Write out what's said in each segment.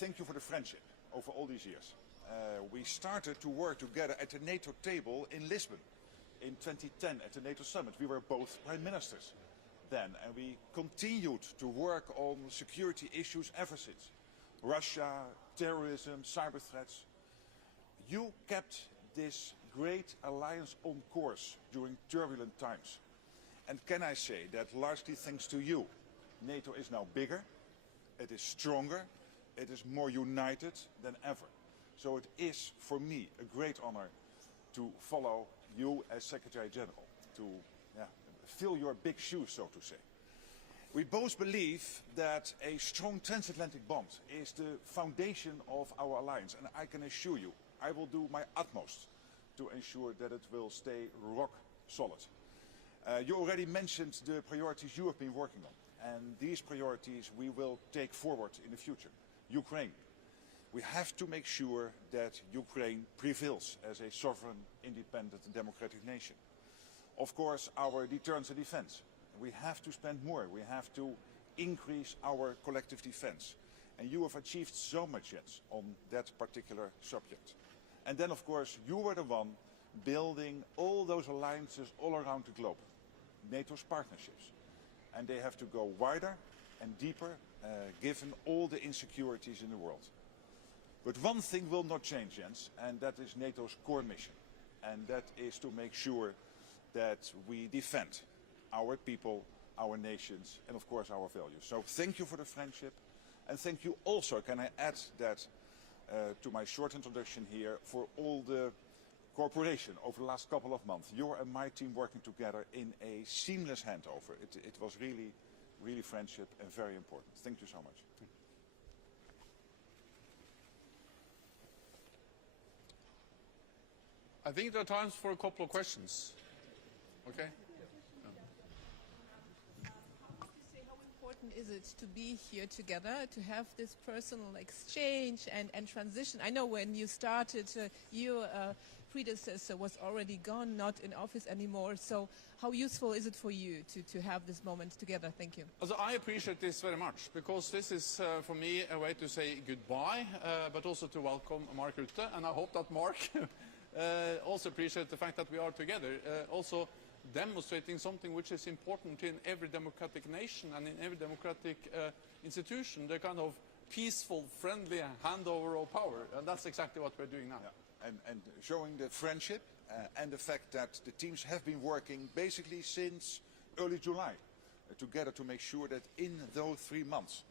thank you for the friendship over all these years. We started to work together at the NATO table in Lisbon in 2010 at the NATO summit. We were both prime ministers then, and we continued to work on security issues ever since. Russia, terrorism, cyber threats. You kept this great alliance on course during turbulent times. And can I say that largely thanks to you, NATO is now bigger, it is stronger, it is more united than ever. So it is, for me, a great honor to follow you as Secretary General, to fill your big shoes, so to say. We both believe that a strong transatlantic bond is the foundation of our alliance, and I can assure you, I will do my utmost to ensure that it will stay rock solid. You already mentioned the priorities you have been working on, and these priorities we will take forward in the future. Ukraine. We have to make sure that Ukraine prevails as a sovereign, independent and democratic nation. Of course, our deterrence and defense. We have to spend more. We have to increase our collective defense. And you have achieved so much, Jens, on that particular subject. And then, of course, you were the one building all those alliances all around the globe. NATO's partnerships. And they have to go wider and deeper, given all the insecurities in the world. But one thing will not change, Jens, and that is NATO's core mission. And that is to make sure that we defend our people, our nations, and of course our values. So thank you for the friendship, and thank you also, can I add that to my short introduction here, for all the cooperation over the last couple of months. You and my team working together in a seamless handover. It was really, really friendship and very important. Thank you so much. I think there are times for a couple of questions. Okay? How important is it to be here together, to have this personal exchange and transition? I know when you started, your predecessor was already gone, not in office anymore. So how useful is it for you to have this moment together? Thank you. Also, I appreciate this very much, because this is, for me, a way to say goodbye, but also to welcome Mark Rutte. And I hope that Mark also appreciates the fact that we are together, also demonstrating something which is important in every democratic nation and in every democratic institution, the kind of peaceful, friendly handover of power. And that's exactly what we're doing now. Yeah. And showing the friendship and the fact that the teams have been working basically since early July together to make sure that in those 3 months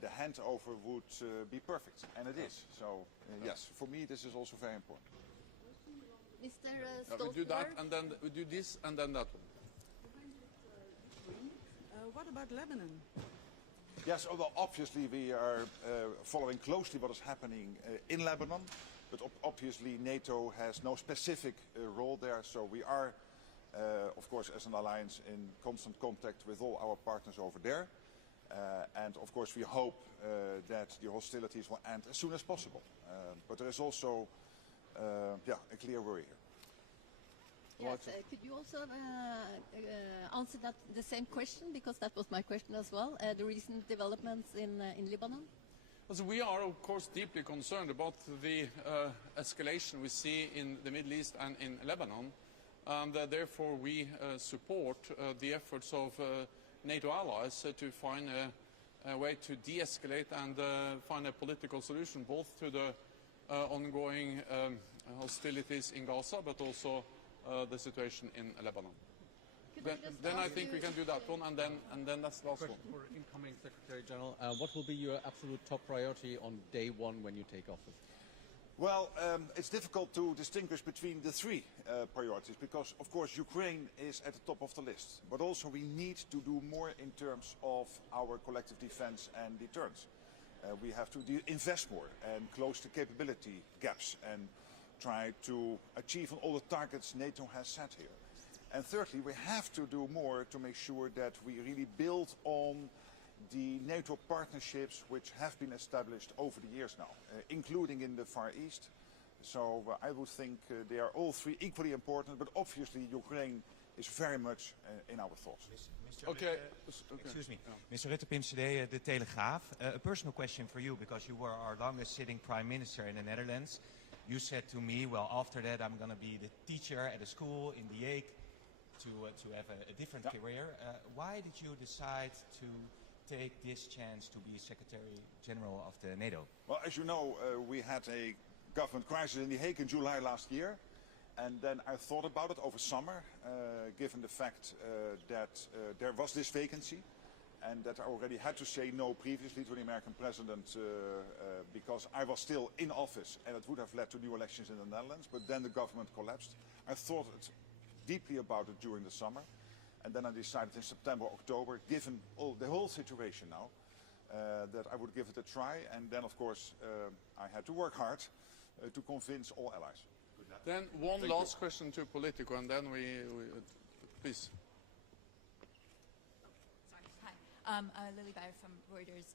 the handover would be perfect. And it is. So, yes, for me this is also very important. Mr. Stoltenberg. We do that, and then we do this, and then that one. What about Lebanon? Yes, although obviously we are following closely what is happening in Lebanon, but obviously NATO has no specific role there, so we are, of course, as an alliance in constant contact with all our partners over there. And of course we hope that the hostilities will end as soon as possible. But there is also a clear worry here. Yes, could you also answer that the same question, because that was my question as well, the recent developments in Lebanon? So we are, of course, deeply concerned about the escalation we see in the Middle East and in Lebanon, and therefore we support the efforts of NATO allies to find a way to de-escalate and find a political solution, both to the ongoing hostilities in Gaza, but also the situation in Lebanon. Then I think we can do that one, and then that's the last one. For incoming Secretary General, what will be your absolute top priority on day one when you take office? Well, it's difficult to distinguish between the three priorities because, of course, Ukraine is at the top of the list. But also we need to do more in terms of our collective defense and deterrence. We have to invest more and close the capability gaps and try to achieve all the targets NATO has set here. And thirdly, we have to do more to make sure that we really build on the NATO partnerships which have been established over the years now, including in the Far East. So I would think they are all three equally important, but obviously Ukraine is very much in our thoughts. Okay. Excuse me. Mr. Rutte, Pim Cedee, De Telegraaf. A personal question for you, because you were our longest sitting Prime Minister in the Netherlands. You said to me, well, after that I'm going to be the teacher at a school in The Hague to have a different career. Why did you decide to take this chance to be Secretary General of the NATO? Well, as you know, we had a government crisis in The Hague in July last year. And then I thought about it over summer, given the fact that there was this vacancy and that I already had to say no previously to the American president because I was still in office and it would have led to new elections in the Netherlands, but then the government collapsed. I thought deeply about it during the summer, and then I decided in September, October, given the whole situation now, that I would give it a try, and then of course I had to work hard to convince all allies. Then one last question to Politico, and then we please. Hi, Lily Bayer from Reuters.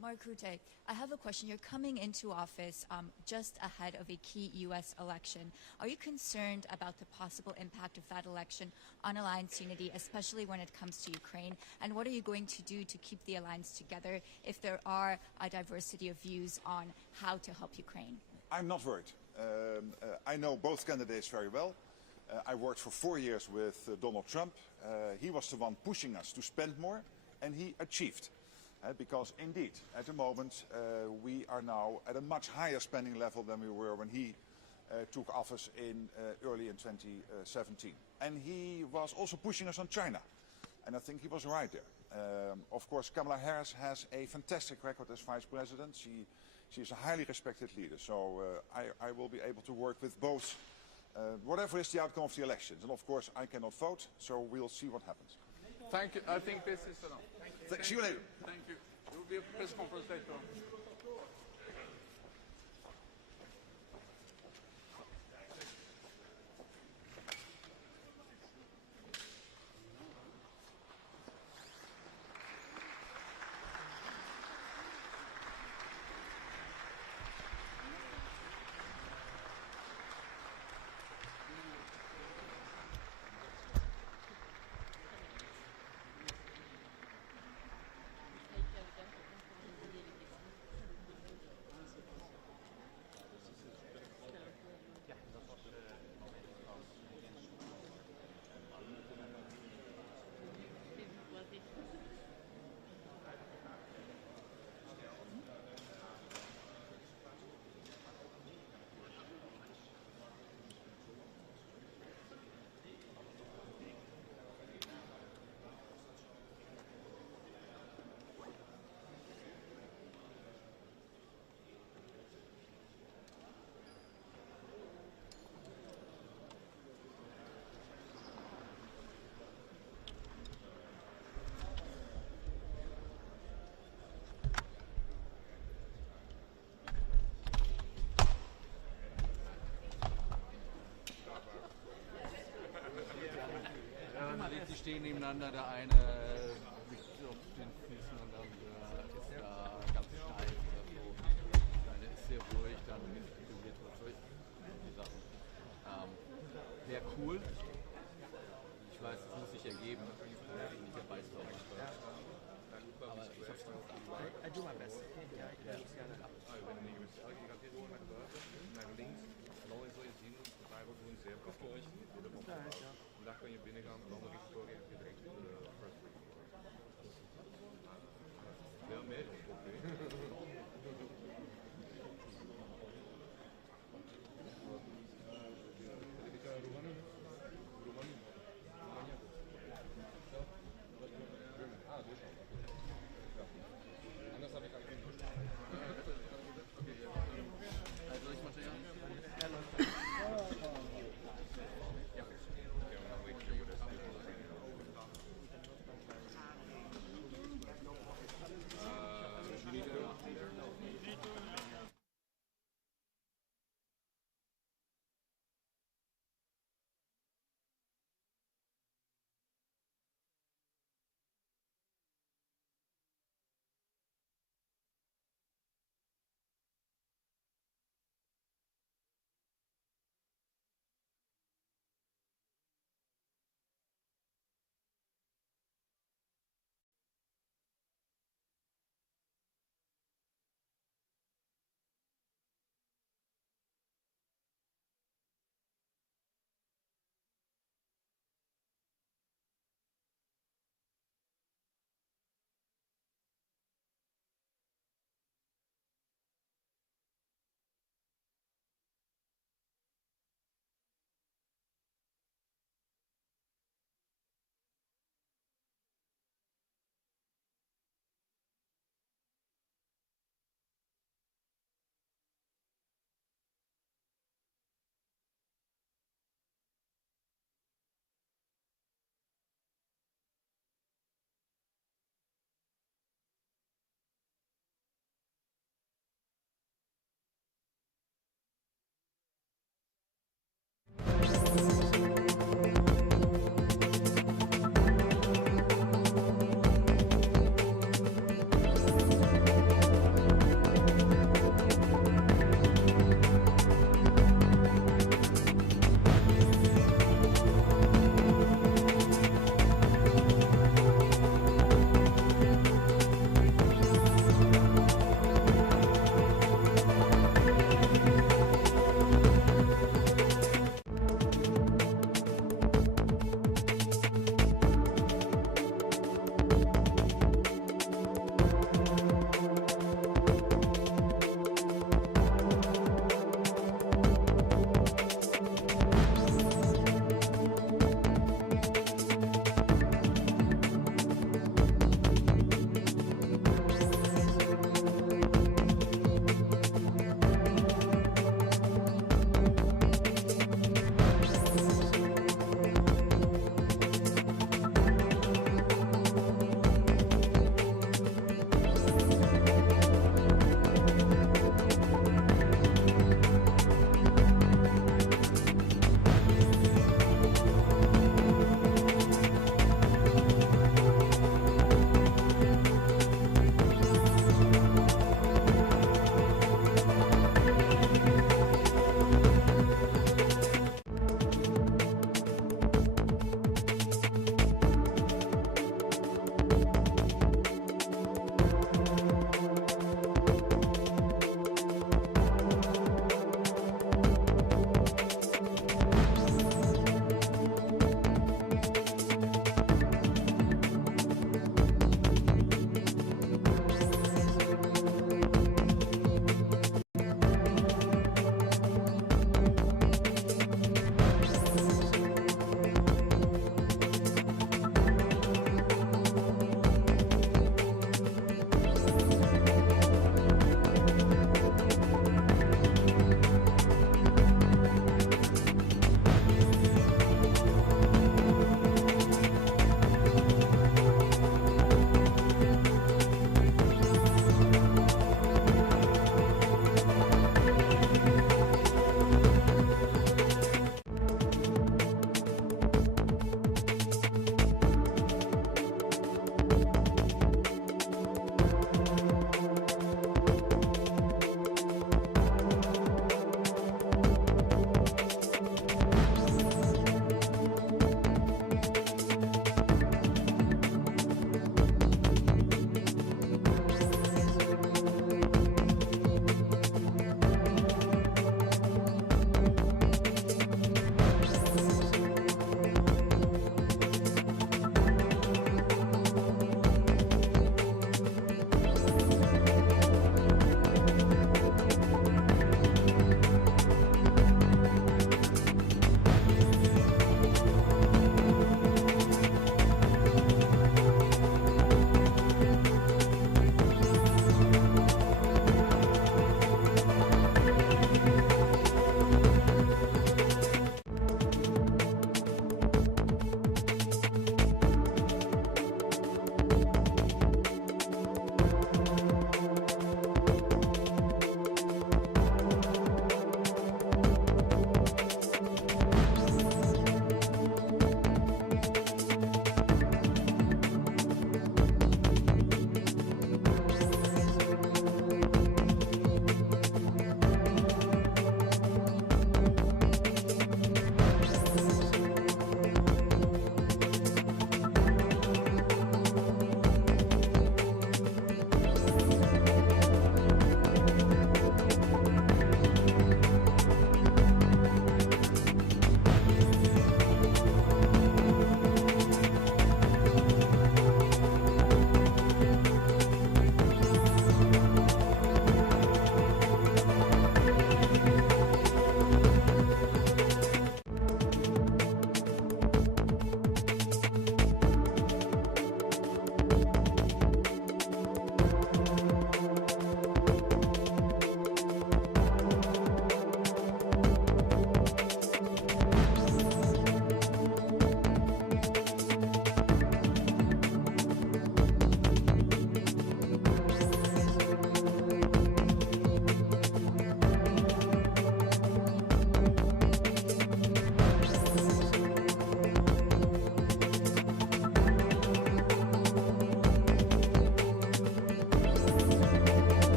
Mark Rutte, I have a question. You're coming into office just ahead of a key U.S. election. Are you concerned about the possible impact of that election on alliance unity, especially when it comes to Ukraine? And what are you going to do to keep the alliance together if there are a diversity of views on how to help Ukraine? I'm not worried. I know both candidates very well. I worked for 4 years with Donald Trump. He was the one pushing us to spend more, and he achieved. Because indeed, at the moment, we are now at a much higher spending level than we were when he took office early in 2017. And he was also pushing us on China. And I think he was right there. Of course, Kamala Harris has a fantastic record as vice president. She's a highly respected leader, so I will be able to work with both, whatever is the outcome of the elections. And of course, I cannot vote, so we'll see what happens. Thank you. I think this is enough. See you later. Thank you. There will be a press conference later on. Die stehen nebeneinander, der eine liegt auf den Füßen und dann ist da ganz steif oder so. Der eine ist sehr ruhig, dann gestikuliert wird die Sachen. Wäre cool. Ich weiß, es muss sich ergeben. Ich weiß es auch nicht. Aber ich hab's gemacht. I do my best. Ja, ich werde es gerne ab. Naar links en dan zul je zien dat wij ook doen zeer kort. Daar kun je binnen gaan en dan de Victoria heb je direct de first week. Veel meer dan anders heb ik eigenlijk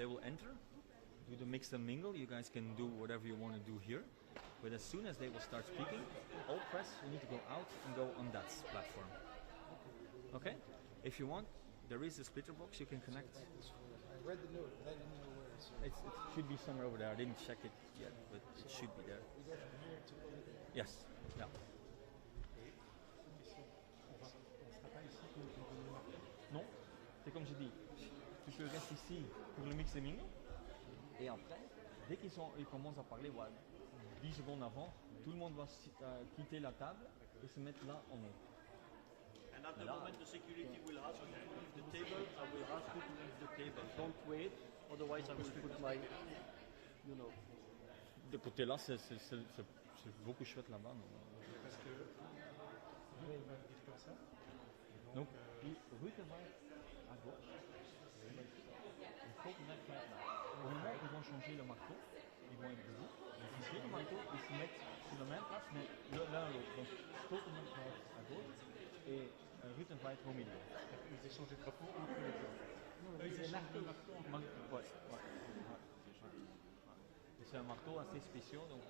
they will enter, do the mix and mingle. You guys can do whatever you want to do here. But as soon as they will start speaking, all press, you need to go out and go on that platform. Okay? If you want, there is a splitter box you can connect. I read the note, but I didn't know where. So It should be somewhere over there. I didn't check it yet, but it should be there. we go from here to over there. Yes. Yeah. Non, c'est comme j'ai dit. Tu peux rester ici pour le mix et mingle. Et après, dès ils commencent à parler, voilà, 10 secondes avant, tout le monde va quitter la table et se mettre là en haut. And at the moment, the security will ask you to leave the table. I will ask you to leave the table. Don't wait, otherwise I will put my, you know. De côté là, c'est beaucoup chouette là-bas. Parce que oui, il va vite comme ça. Donc, Rutte va à gauche. Il faut que Mark fasse là. Au moment où ils vont changer le marteau, ils vont être debout. Ils suivent le marteau, ils se mettent sur la même place, mais l'un à l'autre. Donc, Stoltenberg va être à gauche et Rutte va être au milieu. Ils échangent les drapeaux entre les deux. Non, ils échangent le marteau entre les deux. Ouais. Et c'est un marteau assez spécial, donc.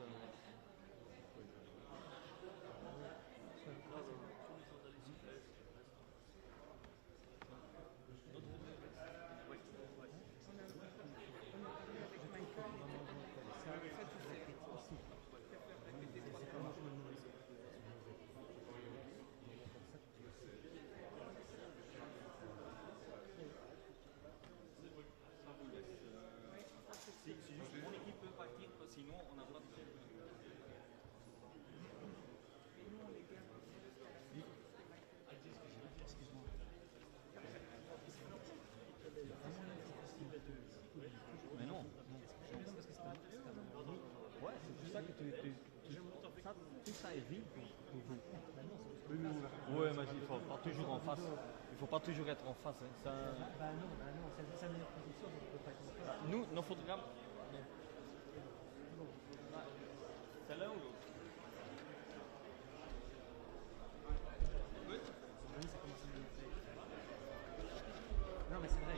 C'est juste mon équipe peut partir, sinon on n'a pas de temps. Mais non. Ouais, c'est pour ça que tout ça est vide pour vous. Oui, mais il faut pas toujours en face. Il faut pas toujours être en face. Hein. Ça... C'est la meilleure position, donc on peut pas être en face. Nous, nos photographes. C'est l'un ou l'autre? Non, mais c'est vrai.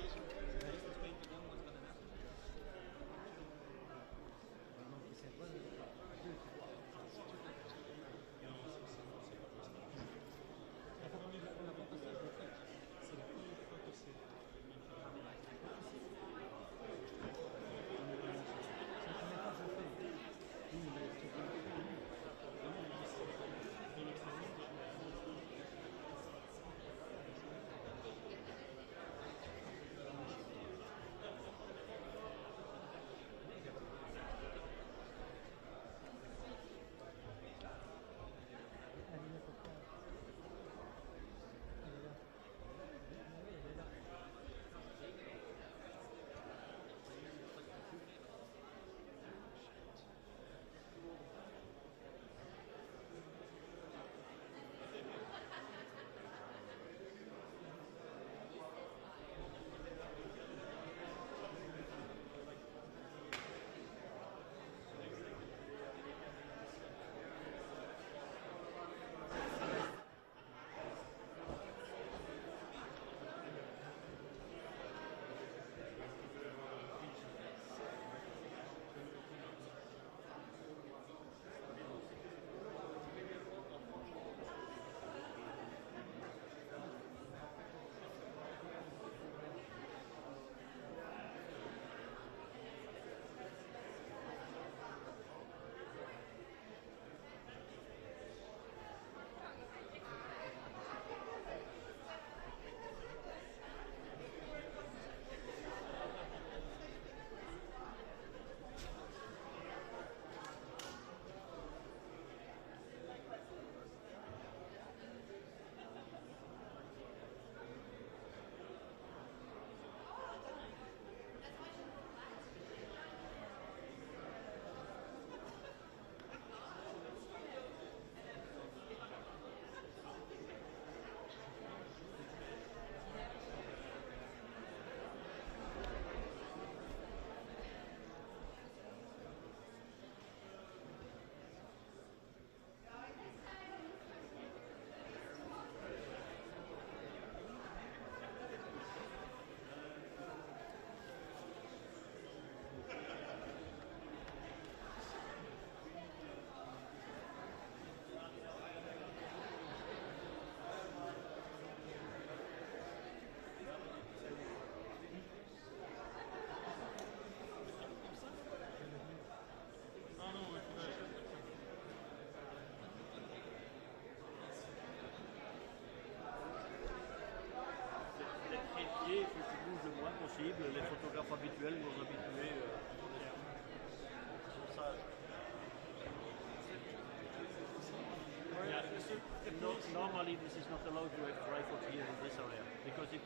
normally this is not allowed to have tripods here in this area because it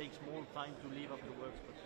takes more time to leave afterwards. But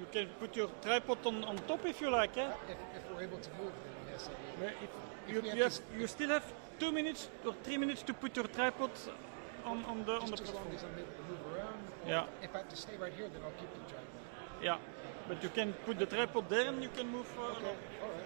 you can put your tripod on top if you like, eh? If we're able to move, then yes. But you still have 2 minutes or 3 minutes to put your tripod on the Just as long as I'm able to move around. Yeah. If I have to stay right here, then I'll keep the tripod. Yeah, but you can put the tripod there and you can move. Okay, all right.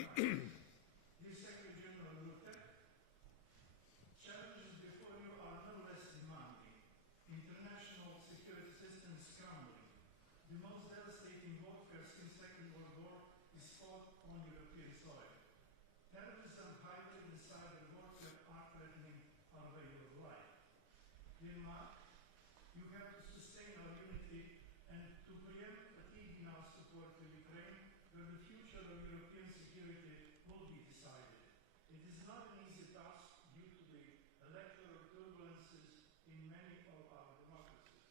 Dear Secretary General Rutte, challenges before you are no less demanding. International security system is crumbling. The most devastating warfare since Second World War is fought on European soil. Terrorism, hybrid and cyber warfare are threatening our way of life. Dear Mark, you have to sustain our unity and to preempt fatigue in our support to Ukraine, where the future of European security will be decided. It is not an easy task due to the electoral turbulences in many of our democracies.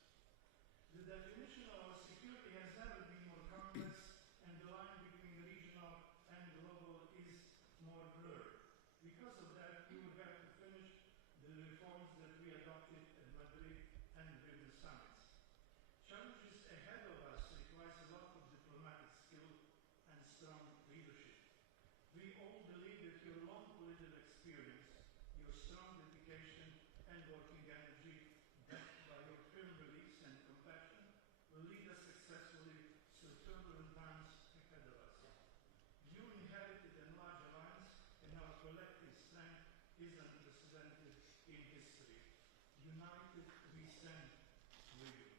The definition of our security has never been more complex, and the line between regional and global is more blurred. Because of that, we will have to finish the reforms that we adopted at Madrid and Vilnius summits. Challenges ahead of us requires a lot of diplomatic skill and strong leadership. We all believe that your long political experience, your strong dedication and working energy, backed by your firm beliefs and compassion, will lead us successfully through turbulent times ahead of us. You inherited a large alliance, and our collective strength is unprecedented in history. United, we stand with you.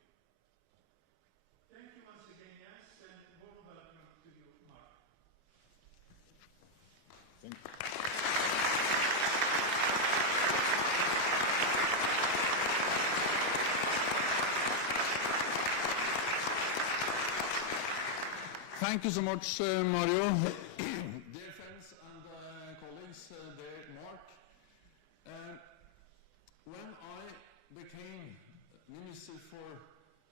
Thank you once again, Jens, and warm welcome to you, Mark. Thank you. Thank you so much, Mario. Dear friends and colleagues, dear Mark, when I became Minister for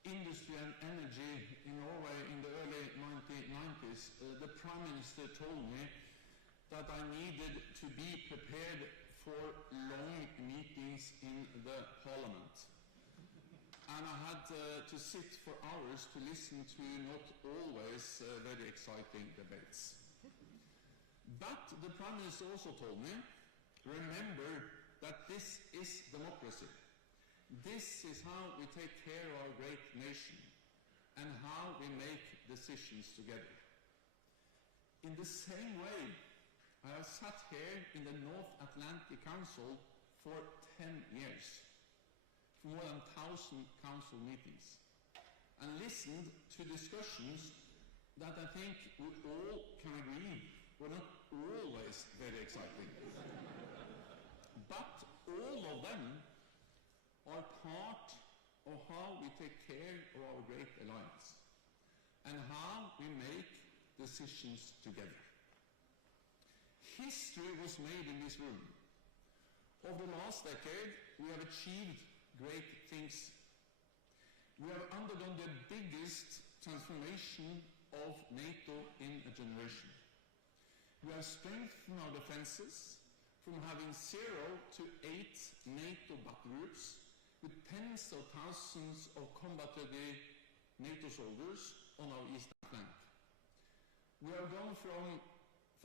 Industry and Energy in Norway in the early 1990s, the Prime Minister told me that I needed to be prepared for long meetings in the Parliament. And I had to sit for hours to listen to not always very exciting debates. But the Prime Minister also told me, remember that this is democracy. This is how we take care of our great nation and how we make decisions together. In the same way, I have sat here in the North Atlantic Council for 10 years, for more than 1,000 council meetings, and listened to discussions that I think we all can agree were not always very exciting. But all of them are part of how we take care of our great alliance and how we make decisions together. History was made in this room. Over the last decade, we have achieved great things. We have undergone the biggest transformation of NATO in a generation. We have strengthened our defenses from having 0 to 8 NATO battle groups with tens of thousands of combat-ready NATO soldiers on our eastern flank. We have gone from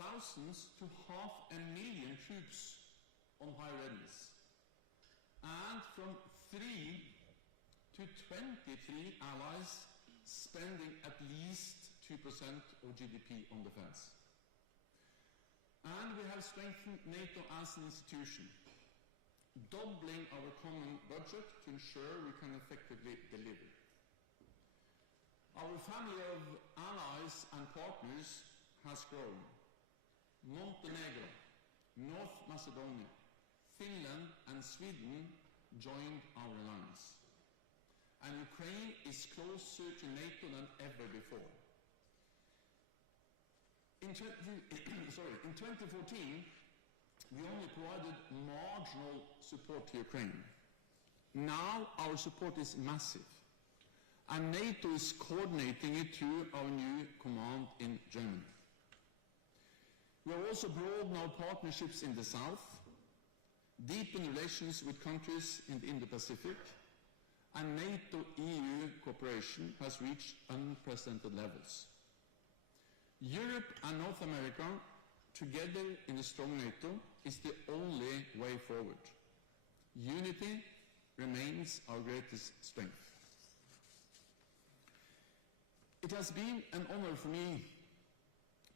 thousands to 500,000 troops on high readiness, and from 3 to 23 allies spending at least 2% of GDP on defense. And we have strengthened NATO as an institution, doubling our common budget to ensure we can effectively deliver. Our family of allies and partners has grown. Montenegro, North Macedonia, Finland and Sweden joined our alliance. And Ukraine is closer to NATO than ever before. In 2014, we only provided marginal support to Ukraine. Now our support is massive, and NATO is coordinating it through our new command in Germany. We have also broadened our partnerships in the south, deepened relations with countries in the Indo-Pacific, and NATO-EU cooperation has reached unprecedented levels. Europe and North America, together in a strong NATO, is the only way forward. Unity remains our greatest strength. It has been an honor for me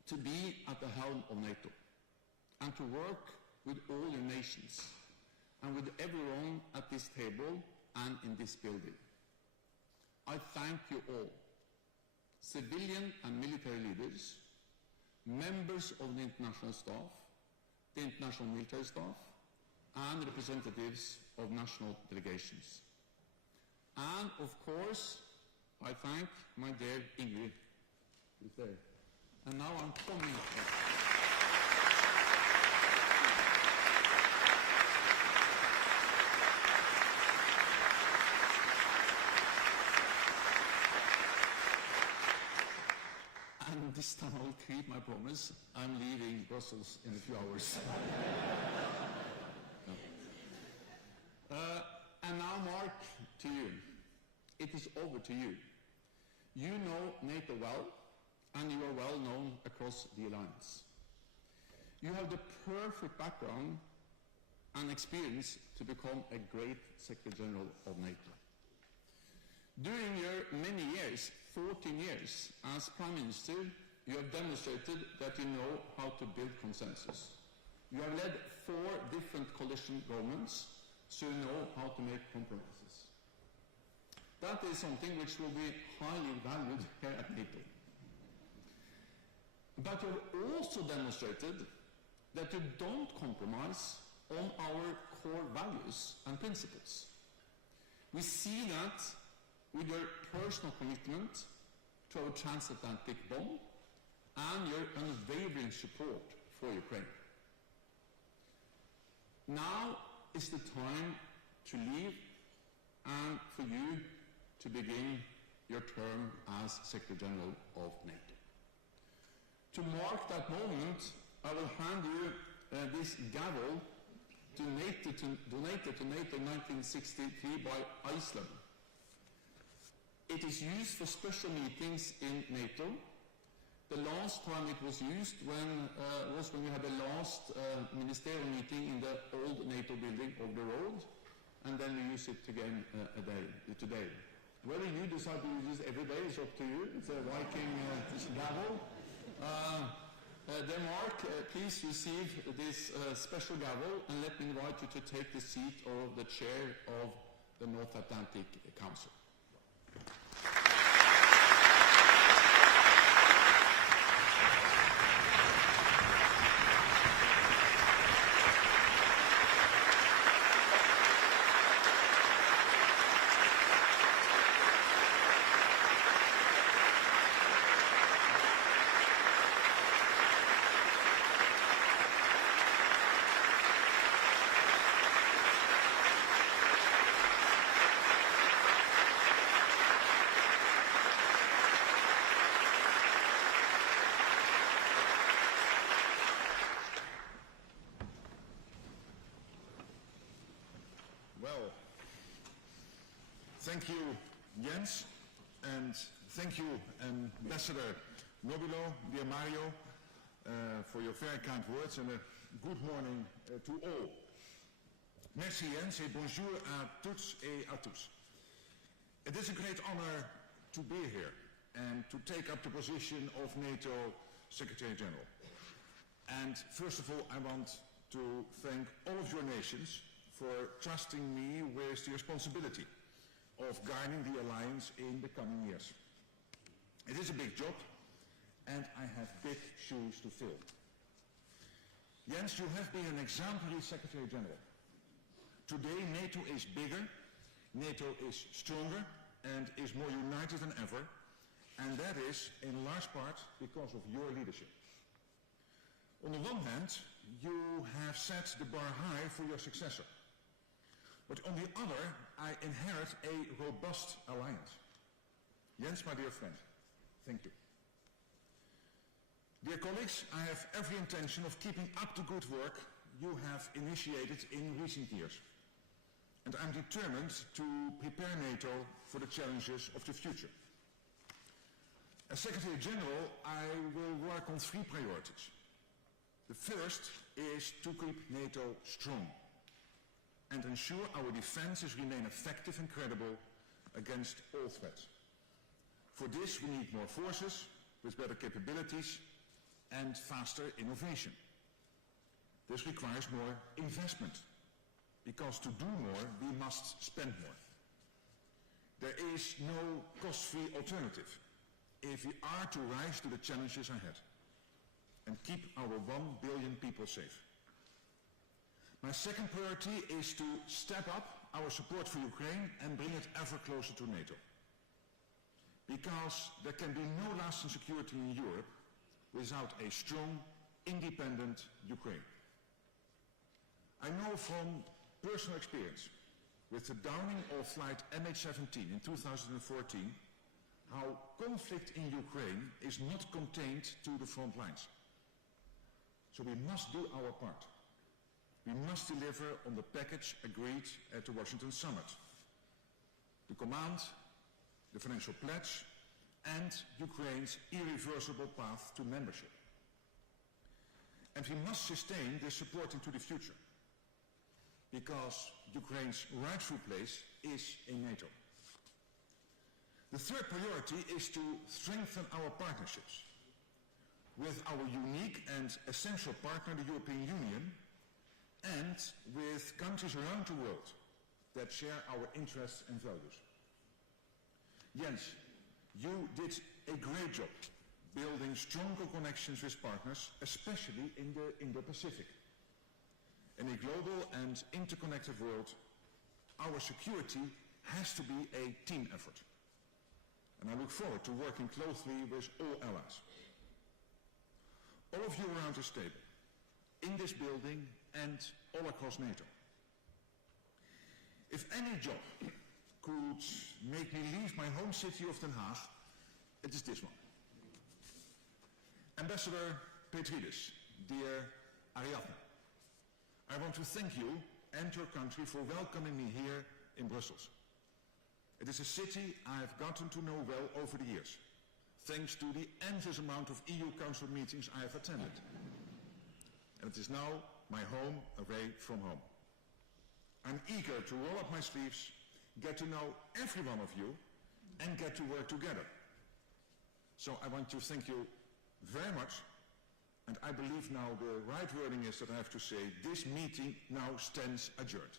to be at the helm of NATO and to work with all your nations and with everyone at this table and in this building. I thank you all, civilian and military leaders, members of the international staff, the international military staff, and representatives of national delegations. And of course, I thank my dear Ingrid, who's there. And now I'm coming. And this time I'll keep my promise. I'm leaving Brussels in a few hours. And now, Mark, to you. It is over to you. You know NATO well, and you are well known across the alliance. You have the perfect background and experience to become a great Secretary General of NATO. During your many years, 14 years, as Prime Minister, you have demonstrated that you know how to build consensus. You have led 4 different coalition governments, so you know how to make compromises. That is something which will be highly valued here at NATO. But you have also demonstrated that you don't compromise on our core values and principles. We see that with your personal commitment to our transatlantic bond and your unwavering support for Ukraine. Now is the time to leave and for you to begin your term as Secretary General of NATO. To mark that moment, I will hand you this gavel donated to NATO in 1963 by Iceland. It is used for special meetings in NATO. The last time it was used was when we had the last ministerial meeting in the old NATO building over the road, and then we use it again today. Whether you decide to use it every day is up to you. It's a Viking gavel. Mark, please receive this special gavel, and let me invite you to take the seat of the chair of the North Atlantic Council. Well, thank you, Jens, and thank you, Ambassador Nobilo, dear Mario, for your very kind words, and a good morning to all. Merci, Jens, et bonjour à toutes et à tous. It is a great honor to be here and to take up the position of NATO Secretary General. And first of all, I want to thank all of your nations for trusting me with the responsibility of guiding the alliance in the coming years. It is a big job, and I have big shoes to fill. Jens, you have been an exemplary Secretary General. Today, NATO is bigger, NATO is stronger, and is more united than ever, and that is in large part because of your leadership. On the one hand, you have set the bar high for your successor. But on the other, I inherit a robust alliance. Jens, my dear friend, thank you. Dear colleagues, I have every intention of keeping up the good work you have initiated in recent years. And I'm determined to prepare NATO for the challenges of the future. As Secretary General, I will work on 3 priorities. The first is to keep NATO strong and ensure our defenses remain effective and credible against all threats. For this, we need more forces with better capabilities and faster innovation. This requires more investment, because to do more, we must spend more. There is no cost-free alternative if we are to rise to the challenges ahead and keep our 1 billion people safe. My second priority is to step up our support for Ukraine and bring it ever closer to NATO. Because there can be no lasting security in Europe without a strong, independent Ukraine. I know from personal experience with the downing of flight MH17 in 2014 how conflict in Ukraine is not contained to the front lines. So we must do our part. We must deliver on the package agreed at the Washington summit. The command, the financial pledge, and Ukraine's irreversible path to membership. And we must sustain this support into the future, because Ukraine's rightful place is in NATO. The third priority is to strengthen our partnerships with our unique and essential partner, the European Union, and with countries around the world that share our interests and values. Jens, you did a great job building stronger connections with partners, especially in the Indo-Pacific. In a global and interconnected world, our security has to be a team effort. And I look forward to working closely with all allies. All of you around this table, in this building and all across NATO. If any job could make me leave my home city of Den Haag, it is this one. Ambassador Petridis, dear Ariadne, I want to thank you and your country for welcoming me here in Brussels. It is a city I have gotten to know well over the years, thanks to the endless amount of EU Council meetings I have attended. And it is now my home away from home. I'm eager to roll up my sleeves, get to know every one of you, and get to work together. So I want to thank you very much, and I believe now the right wording is that I have to say this meeting now stands adjourned.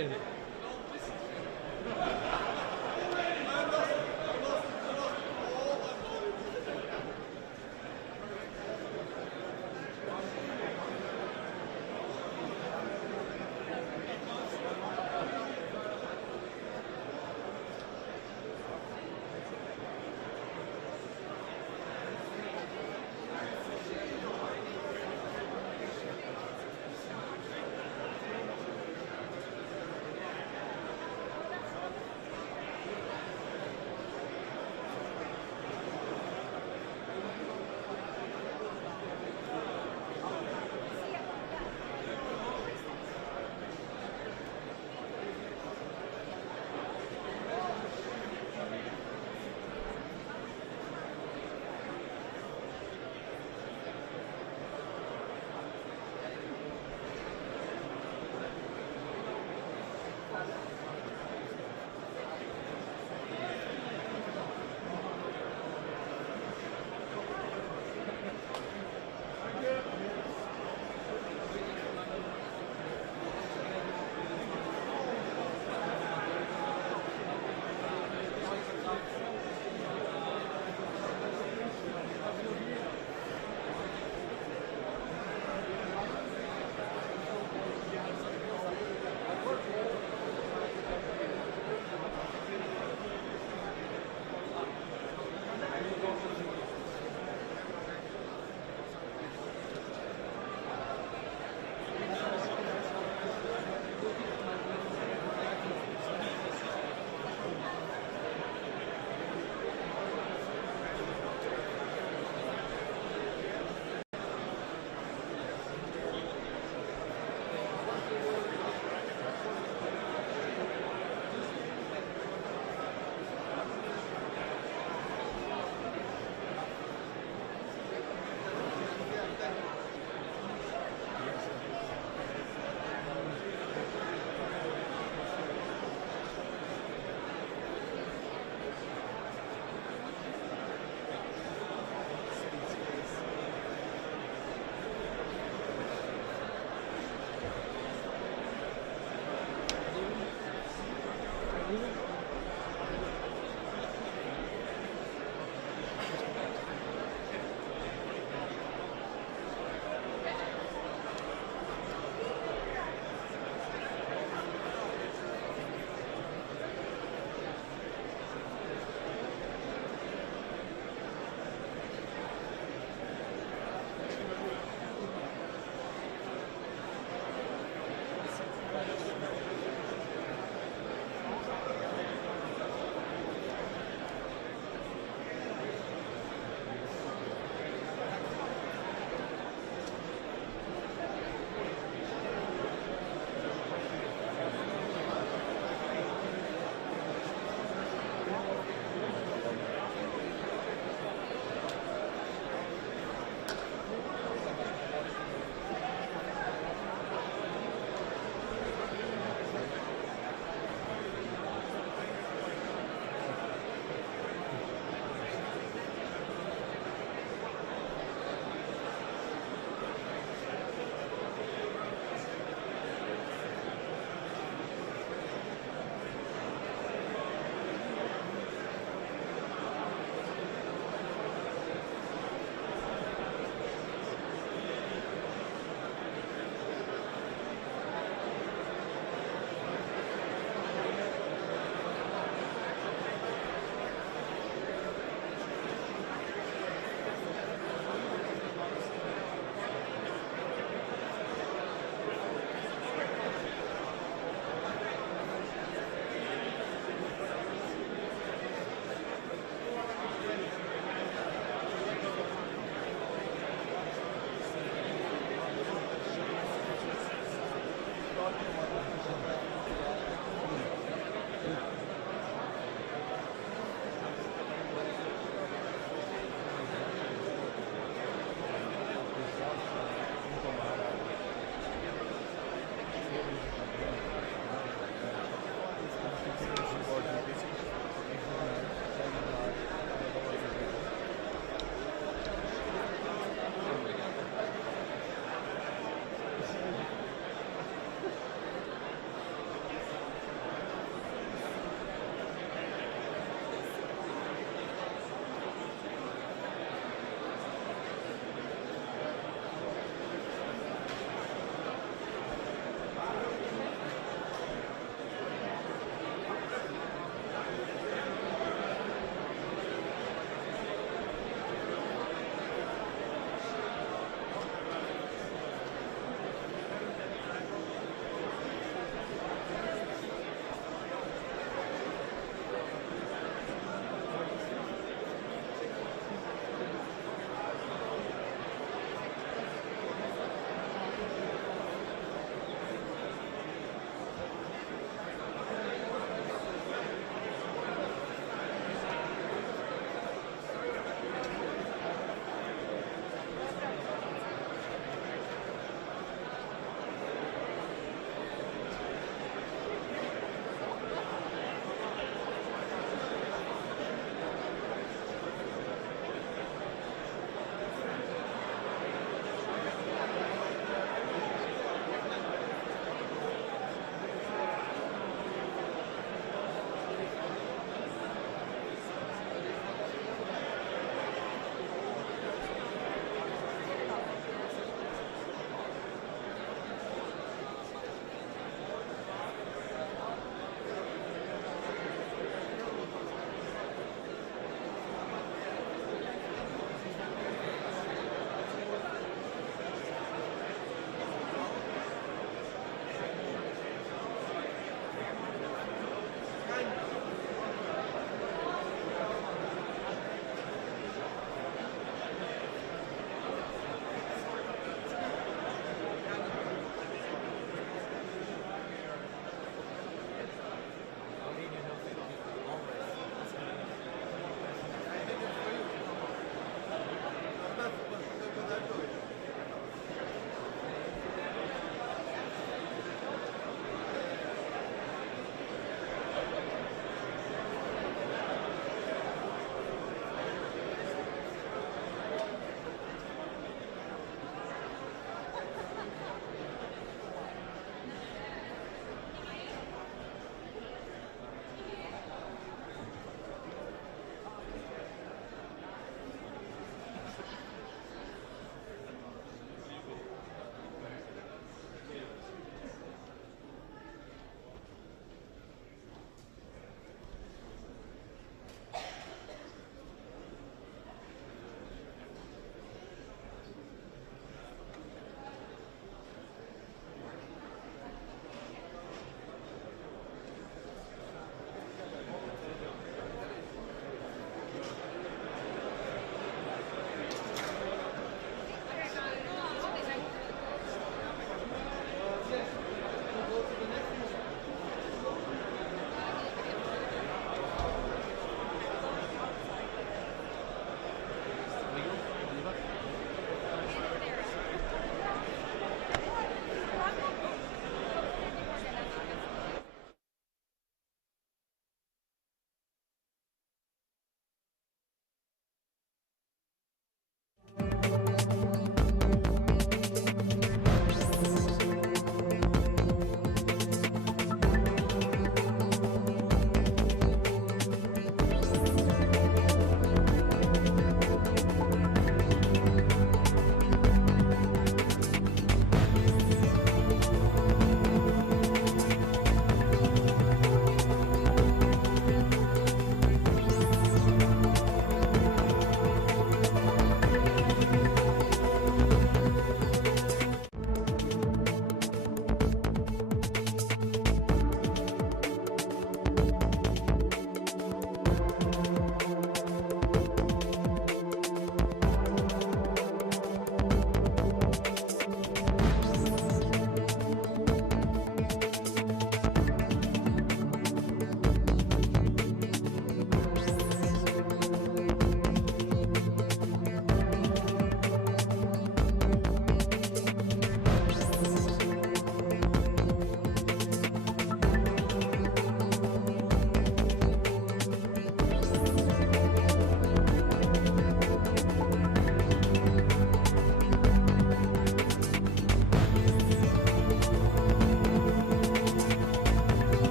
David.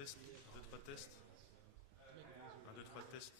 test. 1, 2, 3 test. 1, 2, 3 test.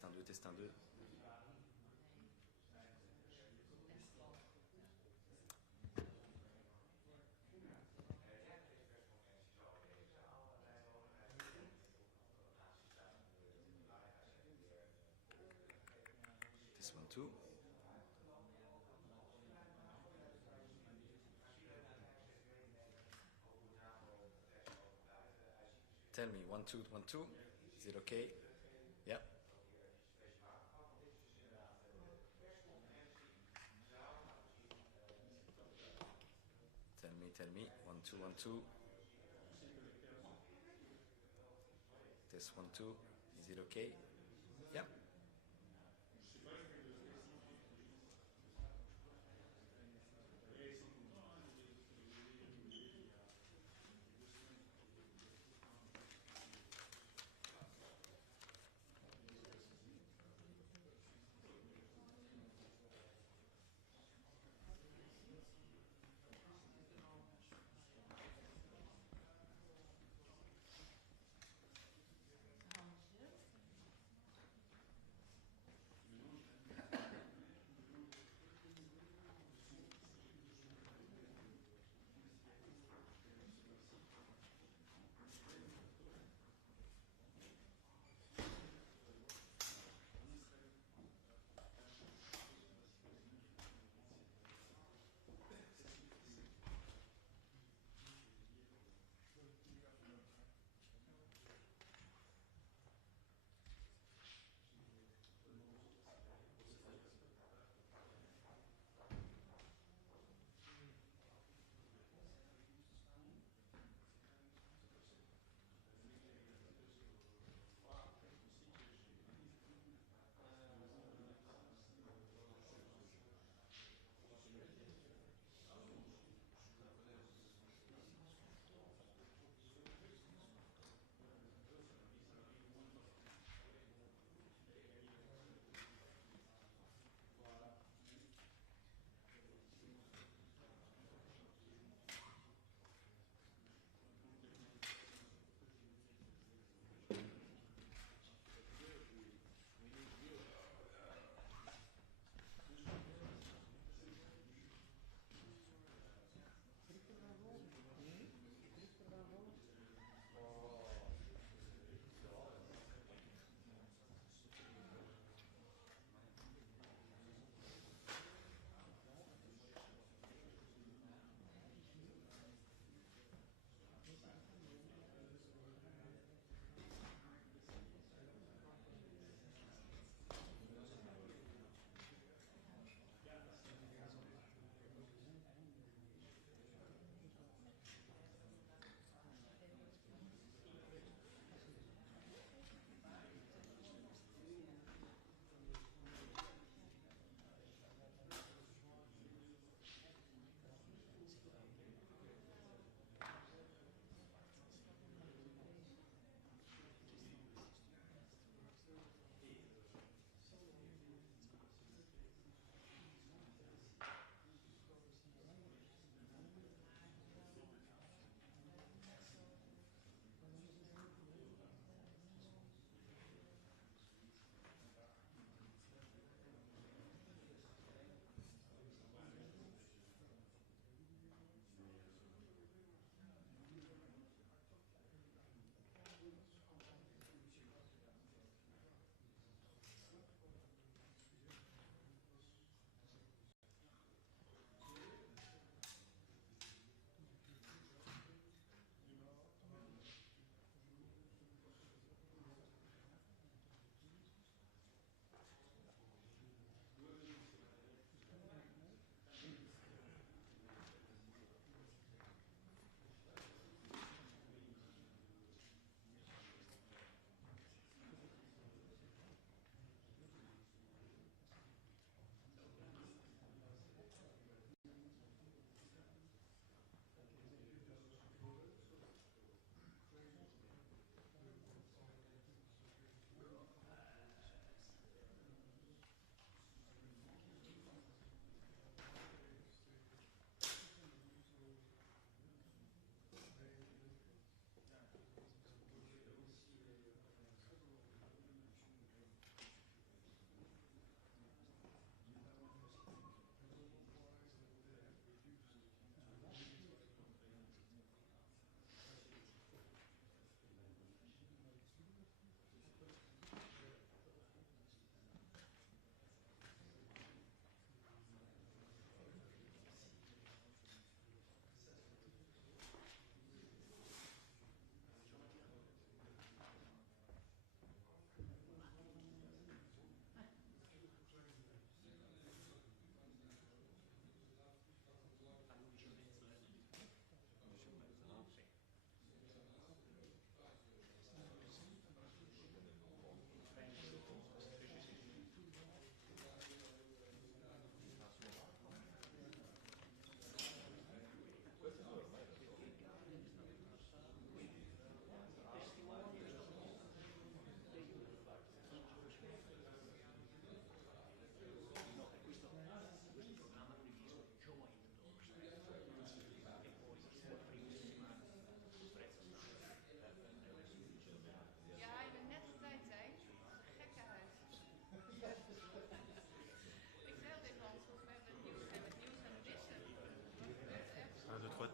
Test 1, 2, test 1, 2. Test 1, 2. Tell me, 1, 2, 1, 2. Is it okay? Yeah. Tell me, 1, 2, 1, 2. Test 1, 2. Is it okay? Yeah.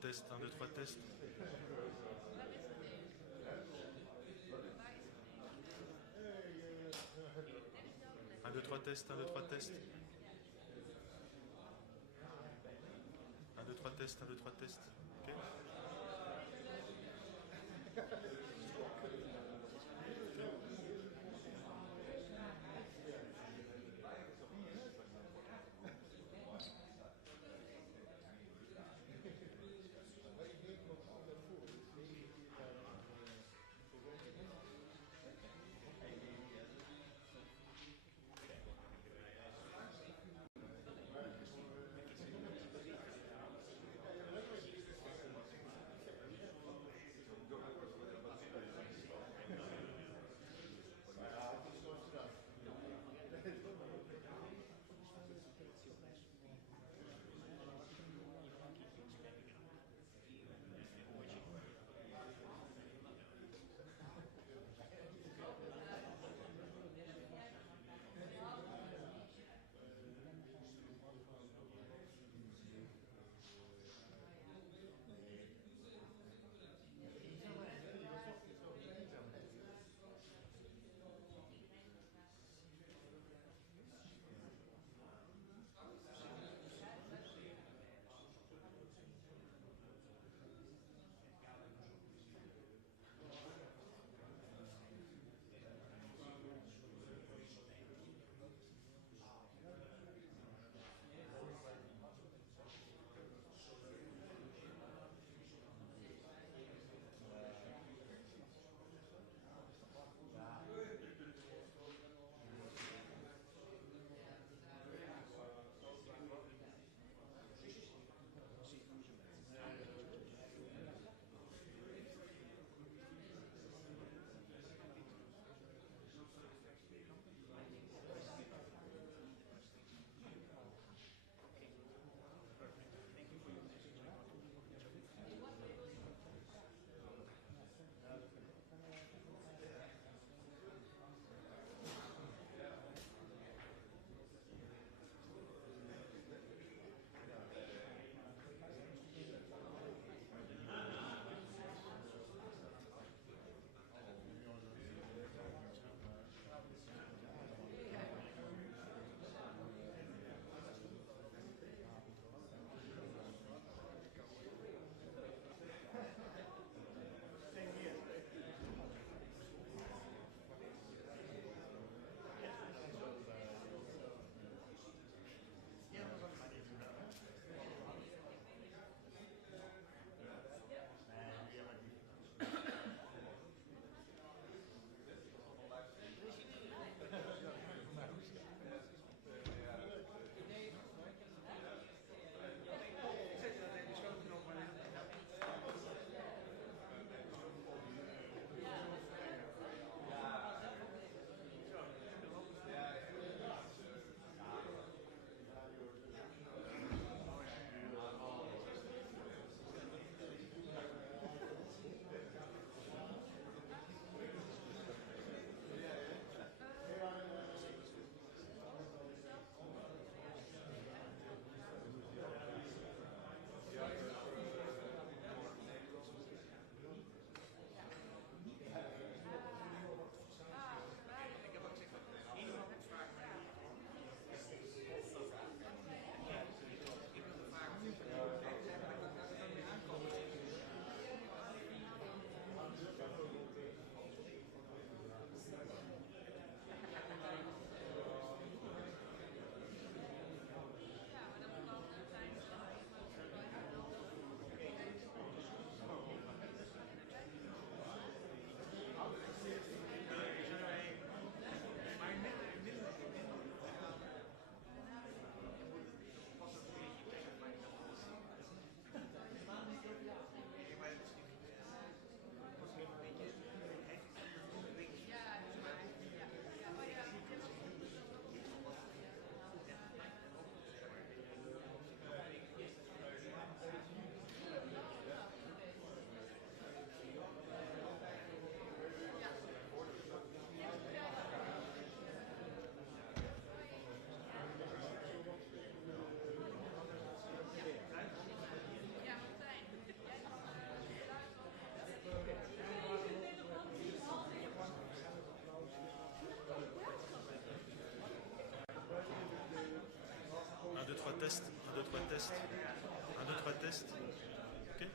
test, 1, 2, 3 test. 1, 2, 3 test, 1, 2, 3 test. 1, 2, 3 test, 1, 2, 3 test. Ok. test. 1, 2, 3 test. 1, 2, 3 test. Ok.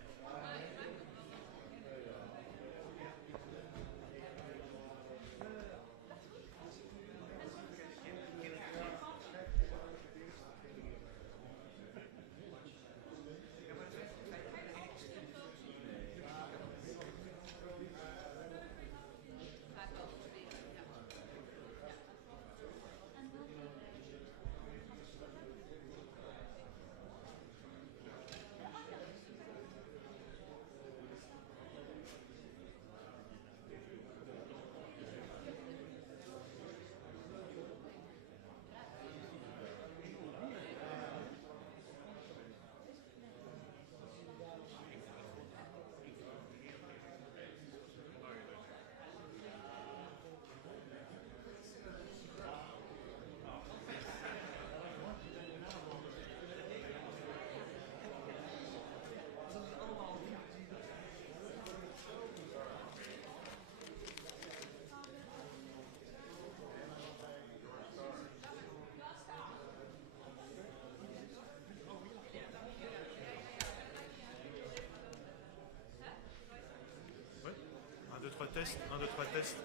Ouais. 1, 2, 3 test. 1, 2, 3 test.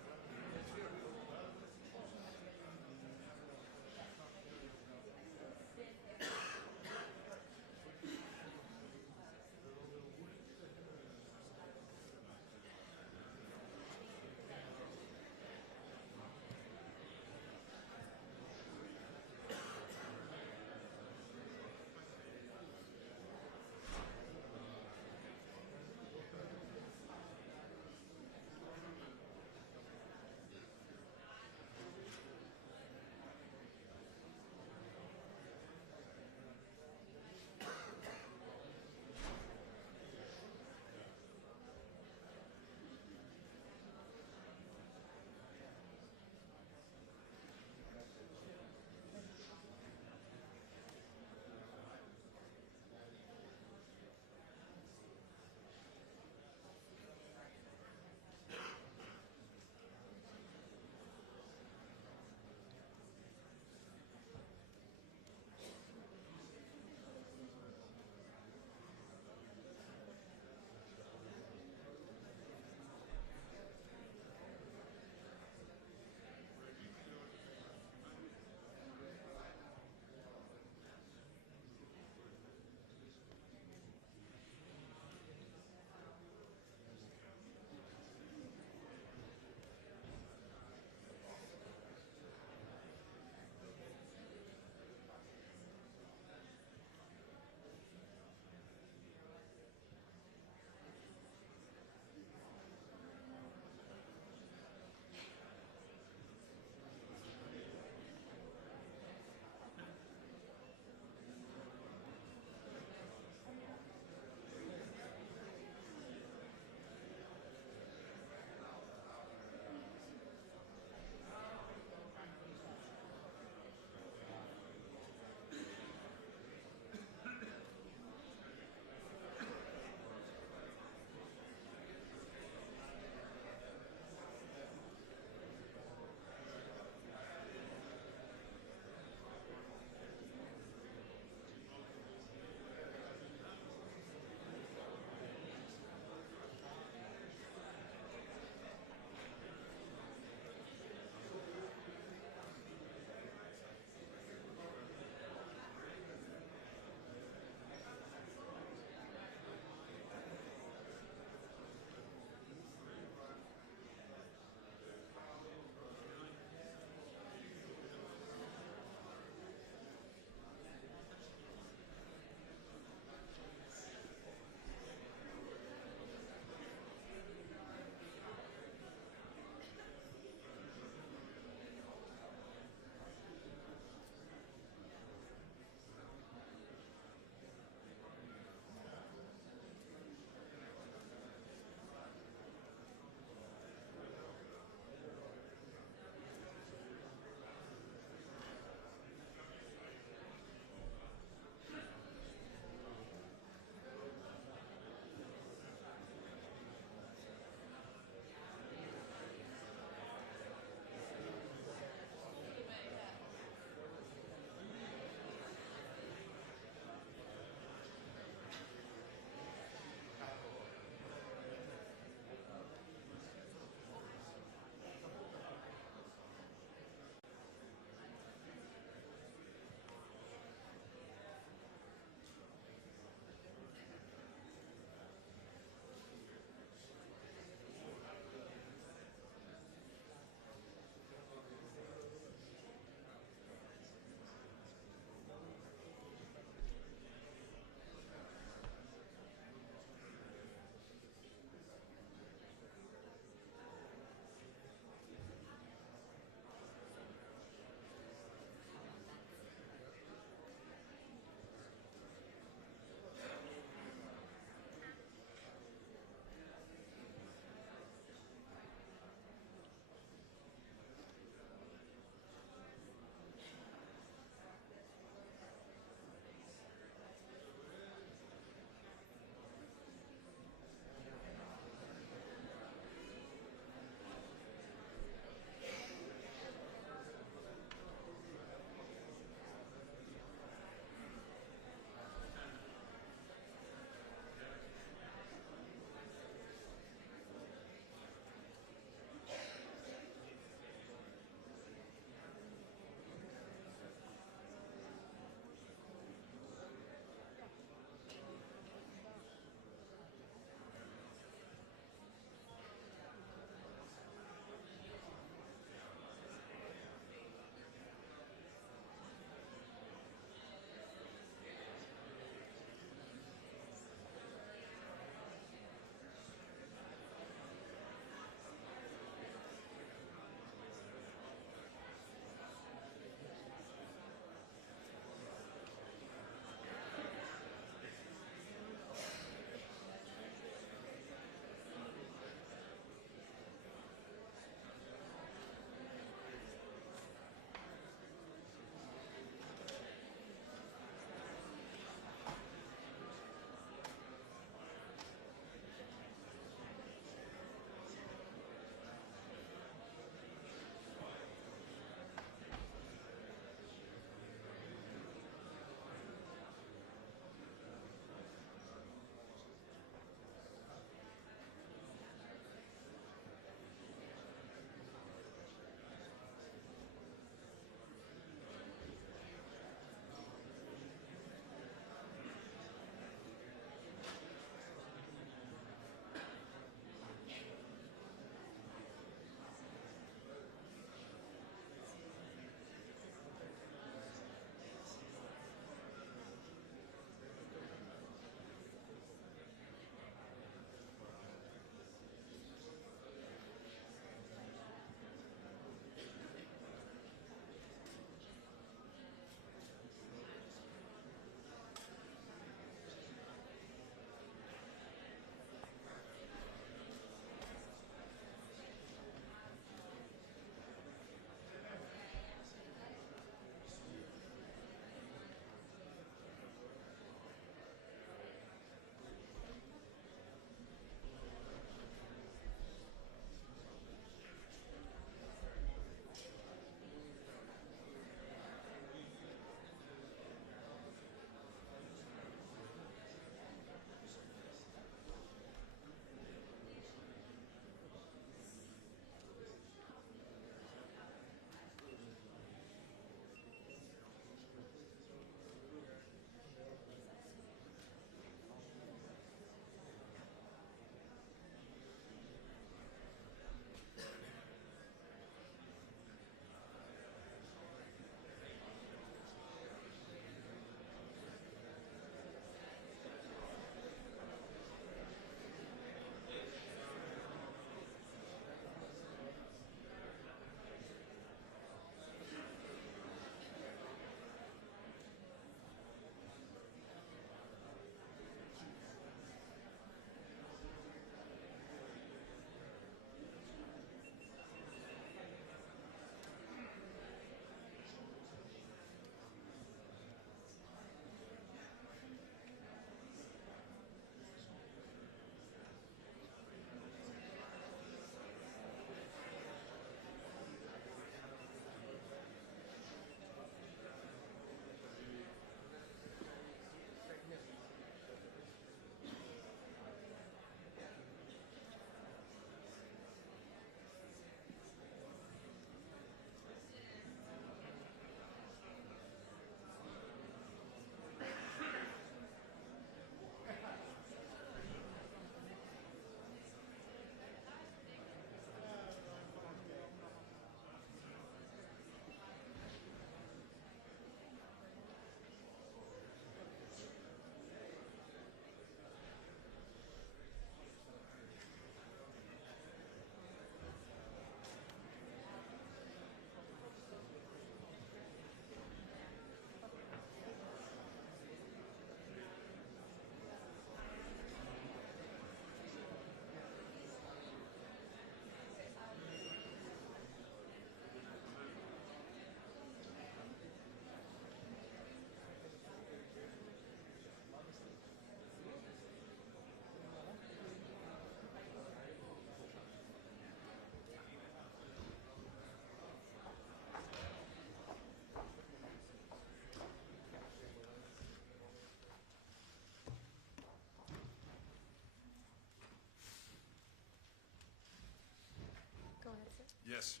Yes.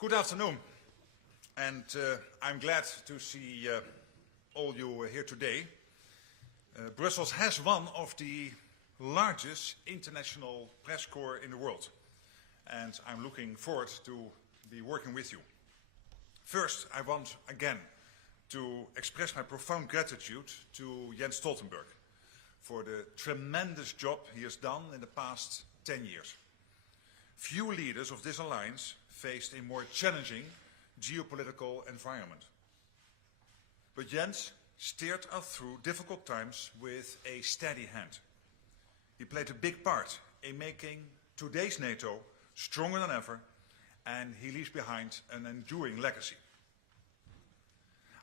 Good afternoon. And I'm glad to see all you here today. Brussels has one of the largest international press corps in the world. And I'm looking forward to be working with you. First, I want again to express my profound gratitude to Jens Stoltenberg for the tremendous job he has done in the past 10 years. Few leaders of this alliance faced a more challenging geopolitical environment. But Jens steered us through difficult times with a steady hand. He played a big part in making today's NATO stronger than ever, and he leaves behind an enduring legacy.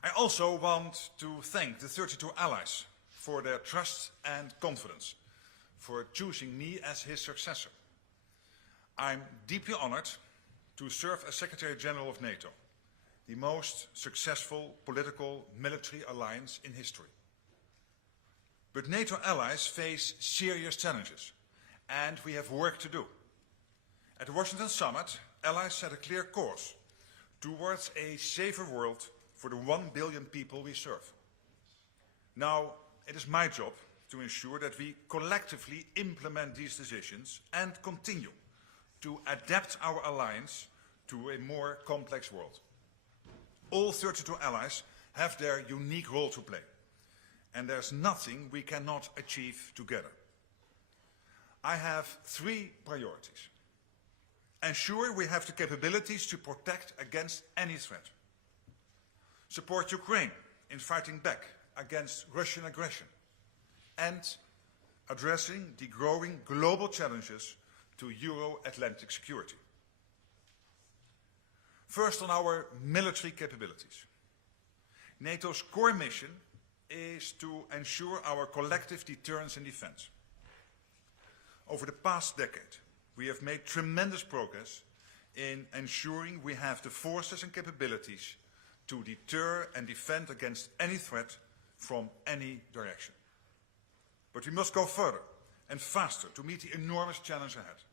I also want to thank the 32 allies for their trust and confidence, for choosing me as his successor. I'm deeply honored to serve as Secretary General of NATO, the most successful political military alliance in history. But NATO allies face serious challenges, and we have work to do. At the Washington Summit, allies set a clear course towards a safer world for the 1 billion people we serve. Now, it is my job to ensure that we collectively implement these decisions and continue to adapt our alliance to a more complex world. All 32 allies have their unique role to play, and there's nothing we cannot achieve together. I have 3 priorities. Ensure we have the capabilities to protect against any threat. Support Ukraine in fighting back against Russian aggression. And addressing the growing global challenges to Euro-Atlantic security. First, on our military capabilities. NATO's core mission is to ensure our collective deterrence and defense. Over the past decade, we have made tremendous progress in ensuring we have the forces and capabilities to deter and defend against any threat from any direction. But we must go further and faster to meet the enormous challenge ahead.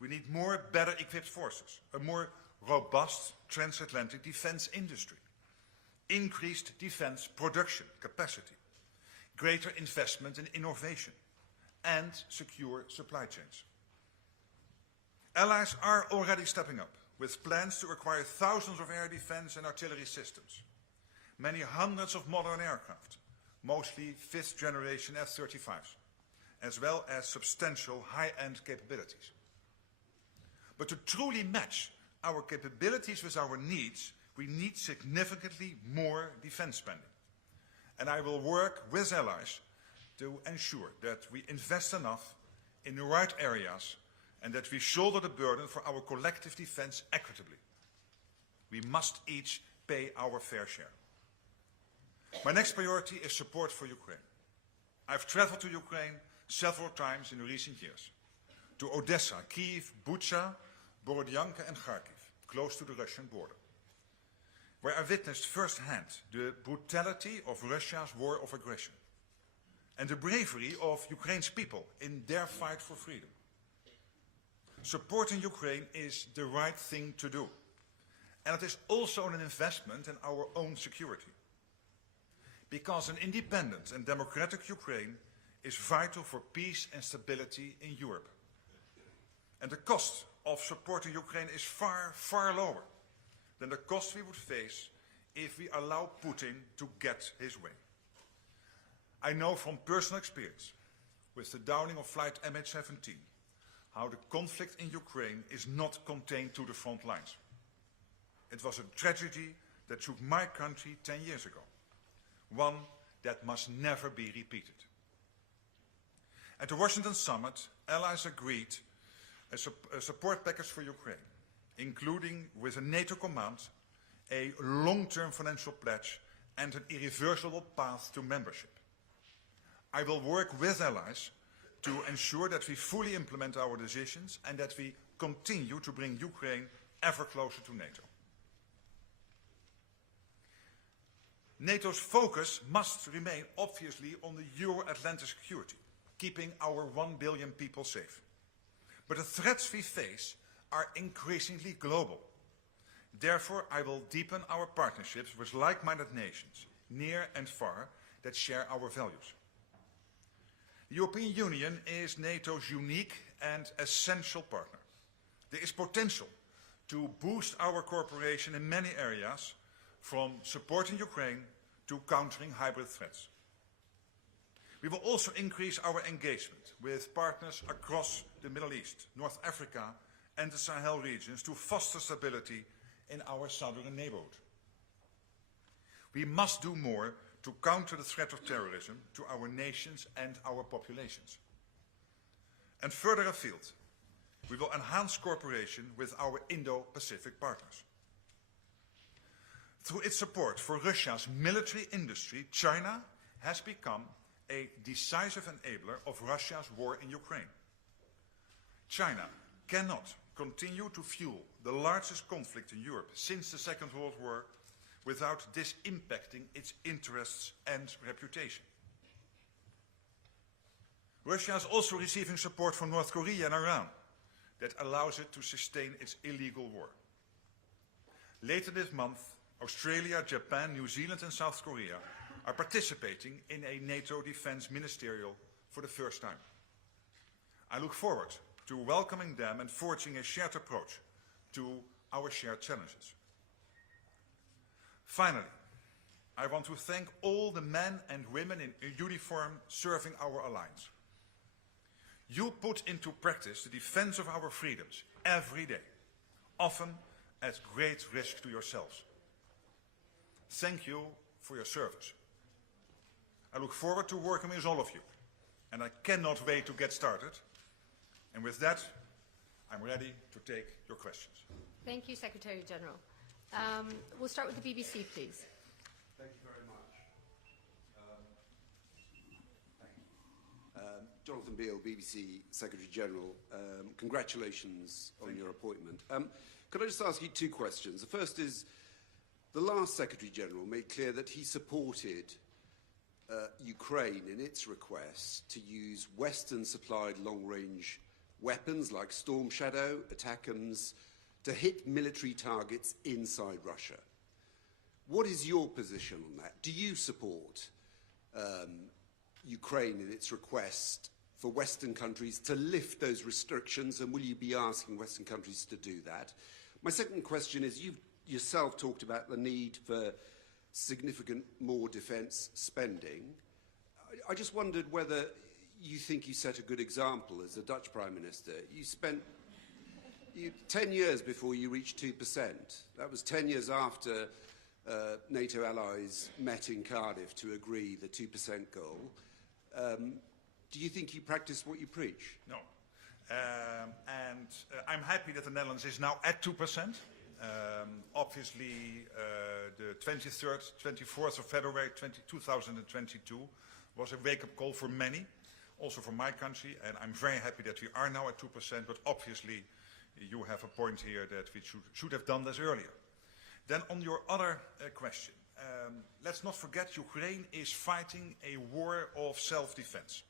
We need more better equipped forces, a more robust transatlantic defense industry, increased defense production capacity, greater investment in innovation, and secure supply chains. Allies are already stepping up with plans to acquire thousands of air defense and artillery systems, many hundreds of modern aircraft, mostly 5th generation F-35s, as well as substantial high-end capabilities. But to truly match our capabilities with our needs, we need significantly more defense spending. And I will work with allies to ensure that we invest enough in the right areas and that we shoulder the burden for our collective defense equitably. We must each pay our fair share. My next priority is support for Ukraine. I've traveled to Ukraine several times in the recent years, to Odessa, Kyiv, Bucha, Borodyanka and Kharkiv, close to the Russian border, where I witnessed firsthand the brutality of Russia's war of aggression and the bravery of Ukraine's people in their fight for freedom. Supporting Ukraine is the right thing to do, and it is also an investment in our own security, because an independent and democratic Ukraine is vital for peace and stability in Europe. And the cost of supporting Ukraine is far, far lower than the cost we would face if we allow Putin to get his way. I know from personal experience with the downing of flight MH17 how the conflict in Ukraine is not contained to the front lines. It was a tragedy that shook my country 10 years ago, one that must never be repeated. At the Washington Summit, allies agreed a support package for Ukraine, including with a NATO command, a long-term financial pledge and an irreversible path to membership. I will work with allies to ensure that we fully implement our decisions and that we continue to bring Ukraine ever closer to NATO. NATO's focus must remain obviously on the Euro-Atlantic security, keeping our 1 billion people safe. But the threats we face are increasingly global. Therefore, I will deepen our partnerships with like-minded nations, near and far, that share our values. The European Union is NATO's unique and essential partner. There is potential to boost our cooperation in many areas, from supporting Ukraine to countering hybrid threats. We will also increase our engagement with partners across the Middle East, North Africa and the Sahel regions to foster stability in our southern neighborhood. We must do more to counter the threat of terrorism to our nations and our populations. And further afield, we will enhance cooperation with our Indo-Pacific partners. Through its support for Russia's military industry, China has become a decisive enabler of Russia's war in Ukraine. China cannot continue to fuel the largest conflict in Europe since the Second World War without this impacting its interests and reputation. Russia is also receiving support from North Korea and Iran that allows it to sustain its illegal war. Later this month, Australia, Japan, New Zealand and South Korea are participating in a NATO Defence Ministerial for the first time. I look forward to welcoming them and forging a shared approach to our shared challenges. Finally, I want to thank all the men and women in uniform serving our alliance. You put into practice the defense of our freedoms every day, often at great risk to yourselves. Thank you for your service. I look forward to working with all of you, and I cannot wait to get started. And with that, I'm ready to take your questions. Thank you, Secretary General. We'll start with the BBC, please. Thank you very much. Jonathan Beale, BBC Secretary General. Congratulations on your appointment. Could I just ask you two questions? The first is, the last Secretary General made clear that he supported Ukraine in its request to use Western-supplied long-range weapons like Storm Shadow, ATACMS, to hit military targets inside Russia. What is your position on that? Do you support Ukraine in its request for Western countries to lift those restrictions, and will you be asking Western countries to do that? My second question is, you've yourself talked about the need for significant more defence spending. I just wondered whether you think you set a good example as the Dutch Prime Minister. You spent 10 years before you reached 2%. That was 10 years after NATO allies met in Cardiff to agree the 2% goal. Do you think you practice what you preach? No. I'm happy that the Netherlands is now at 2%. Obviously, the 24th of February 2022 was a wake-up call for many, also for my country, and I'm very happy that we are now at 2%, but obviously you have a point here that we should have done this earlier. Then on your other question, let's not forget Ukraine is fighting a war of self-defense.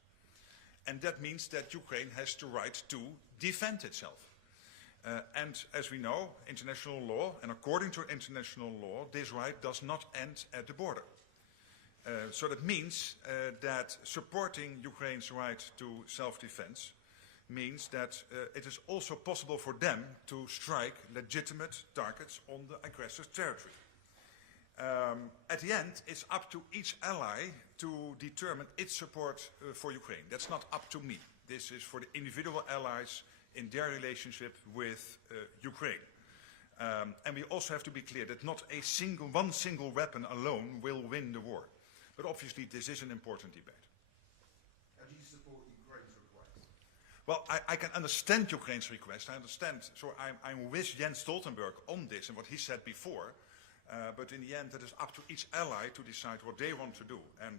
And that means that Ukraine has the right to defend itself. And as we know, international law, and according to international law, this right does not end at the border. So that means that supporting Ukraine's right to self-defense means that it is also possible for them to strike legitimate targets on the aggressor's territory. At the end, it's up to each ally to determine its support for Ukraine. That's not up to me. This is for the individual allies in their relationship with Ukraine. And we also have to be clear that not one single weapon alone will win the war. But obviously this is an important debate. How do you support Ukraine's request? Well, I can understand Ukraine's request. I understand. So I'm with Jens Stoltenberg on this and what he said before. But in the end, it is up to each ally to decide what they want to do. And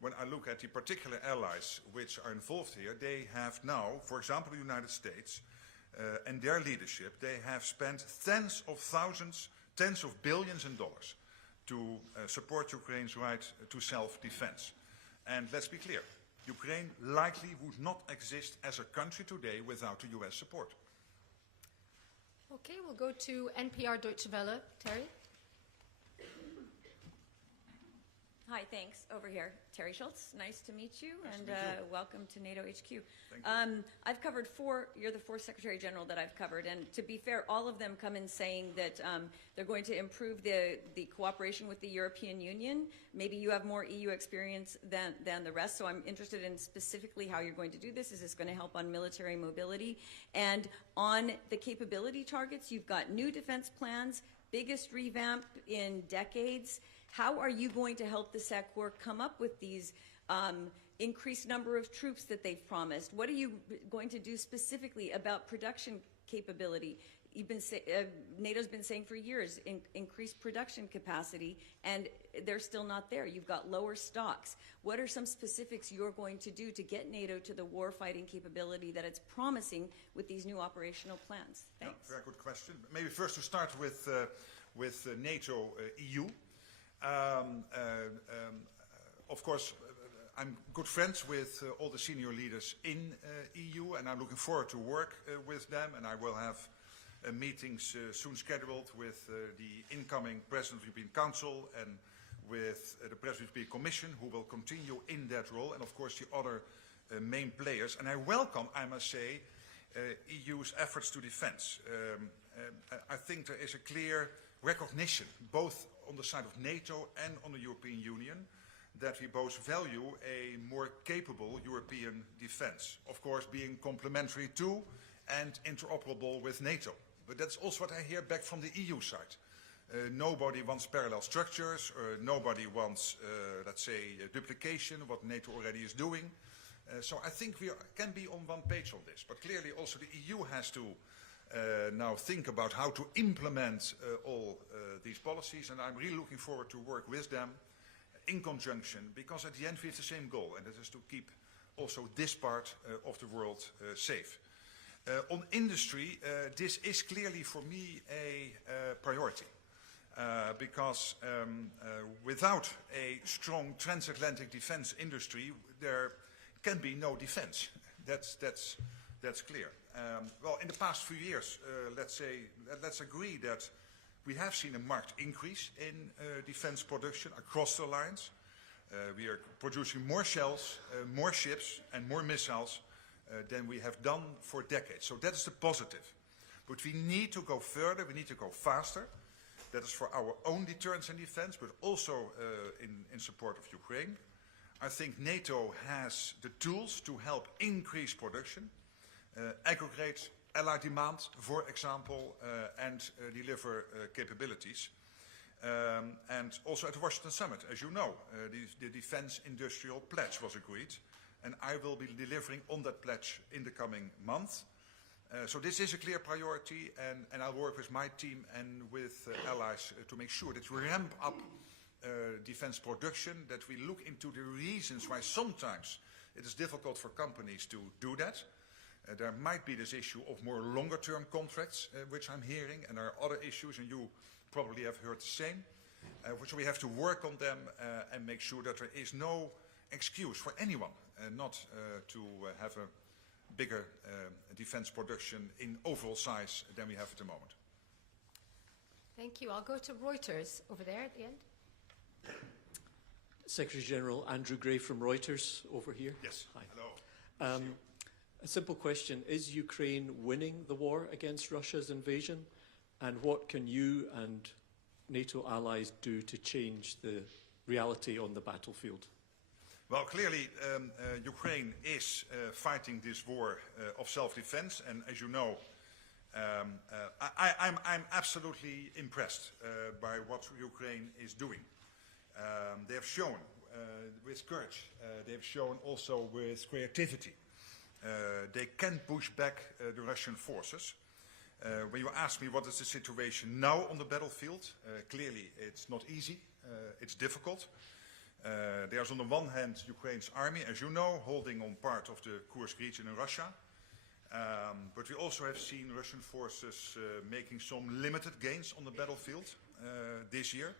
when I look at the particular allies which are involved here, they have now, for example, the United States and their leadership, they have spent tens of thousands, tens of billions in dollars to support Ukraine's right to self-defense. And let's be clear, Ukraine likely would not exist as a country today without the US support. Okay, we'll go to NPR Deutsche Welle. Terry? Hi, thanks. Over here, Terry Schultz. Nice to meet you, nice and to meet you. Welcome to NATO HQ. Thank you. I've covered you're the fourth Secretary General that I've covered, and to be fair, all of them come in saying that they're going to improve the cooperation with the European Union. Maybe you have more EU experience than the rest, so I'm interested in specifically how you're going to do this. Is this going to help on military mobility? And on the capability targets, you've got new defense plans, biggest revamp in decades. How are you going to help the SACEUR come up with these increased number of troops that they've promised? What are you going to do specifically about production capability? NATO's been saying for years, increased production capacity, and they're still not there. You've got lower stocks. What are some specifics you're going to do to get NATO to the war-fighting capability that it's promising with these new operational plans? Thanks. Yeah, very good question. Maybe first to start with NATO EU. Of course, I'm good friends with all the senior leaders in EU, and I'm looking forward to work with them, and I will have meetings soon scheduled with the incoming President of the European Council and with the President of the European Commission, who will continue in that role, and of course the other main players. And I welcome, I must say, EU's efforts to defense. I think there is a clear recognition, both on the side of NATO and on the European Union, that we both value a more capable European defense. Of course, being complementary to and interoperable with NATO. But that's also what I hear back from the EU side. Nobody wants parallel structures, nobody wants, let's say, duplication, what NATO already is doing. So I think we can be on one page on this. But clearly also the EU has to now think about how to implement all these policies, and I'm really looking forward to work with them in conjunction, because at the end we have the same goal, and that is to keep also this part of the world safe. On industry, this is clearly for me a priority, because without a strong transatlantic defense industry, there can be no defense. That's clear. Well, in the past few years, let's agree that we have seen a marked increase in defense production across the lines. We are producing more shells, more ships, and more missiles than we have done for decades. So that is the positive. But we need to go further, we need to go faster. That is for our own deterrence and defense, but also in support of Ukraine. I think NATO has the tools to help increase production, aggregate allied demand, for example, and deliver capabilities. And also at the Washington Summit, as you know, the Defense Industrial Pledge was agreed, and I will be delivering on that pledge in the coming month. So this is a clear priority, and I'll work with my team and with allies to make sure that we ramp up defense production, that we look into the reasons why sometimes it is difficult for companies to do that. There might be this issue of more longer-term contracts, which I'm hearing, and there are other issues, and you probably have heard the same, which we have to work on them and make sure that there is no excuse for anyone not to have a bigger defense production in overall size than we have at the moment. Thank you. I'll go to Reuters over there at the end. Secretary General Andrew Gray from Reuters over here. Yes. Hi. Hello. A simple question. Is Ukraine winning the war against Russia's invasion? And what can you and NATO allies do to change the reality on the battlefield? Well, clearly, Ukraine is fighting this war of self-defense, and as you know, I'm absolutely impressed by what Ukraine is doing. They have shown with courage, they have shown also with creativity. They can push back the Russian forces. When you ask me what is the situation now on the battlefield, clearly it's not easy, it's difficult. There's on the one hand Ukraine's army, as you know, holding on part of the Kursk region in Russia. But we also have seen Russian forces making some limited gains on the battlefield this year.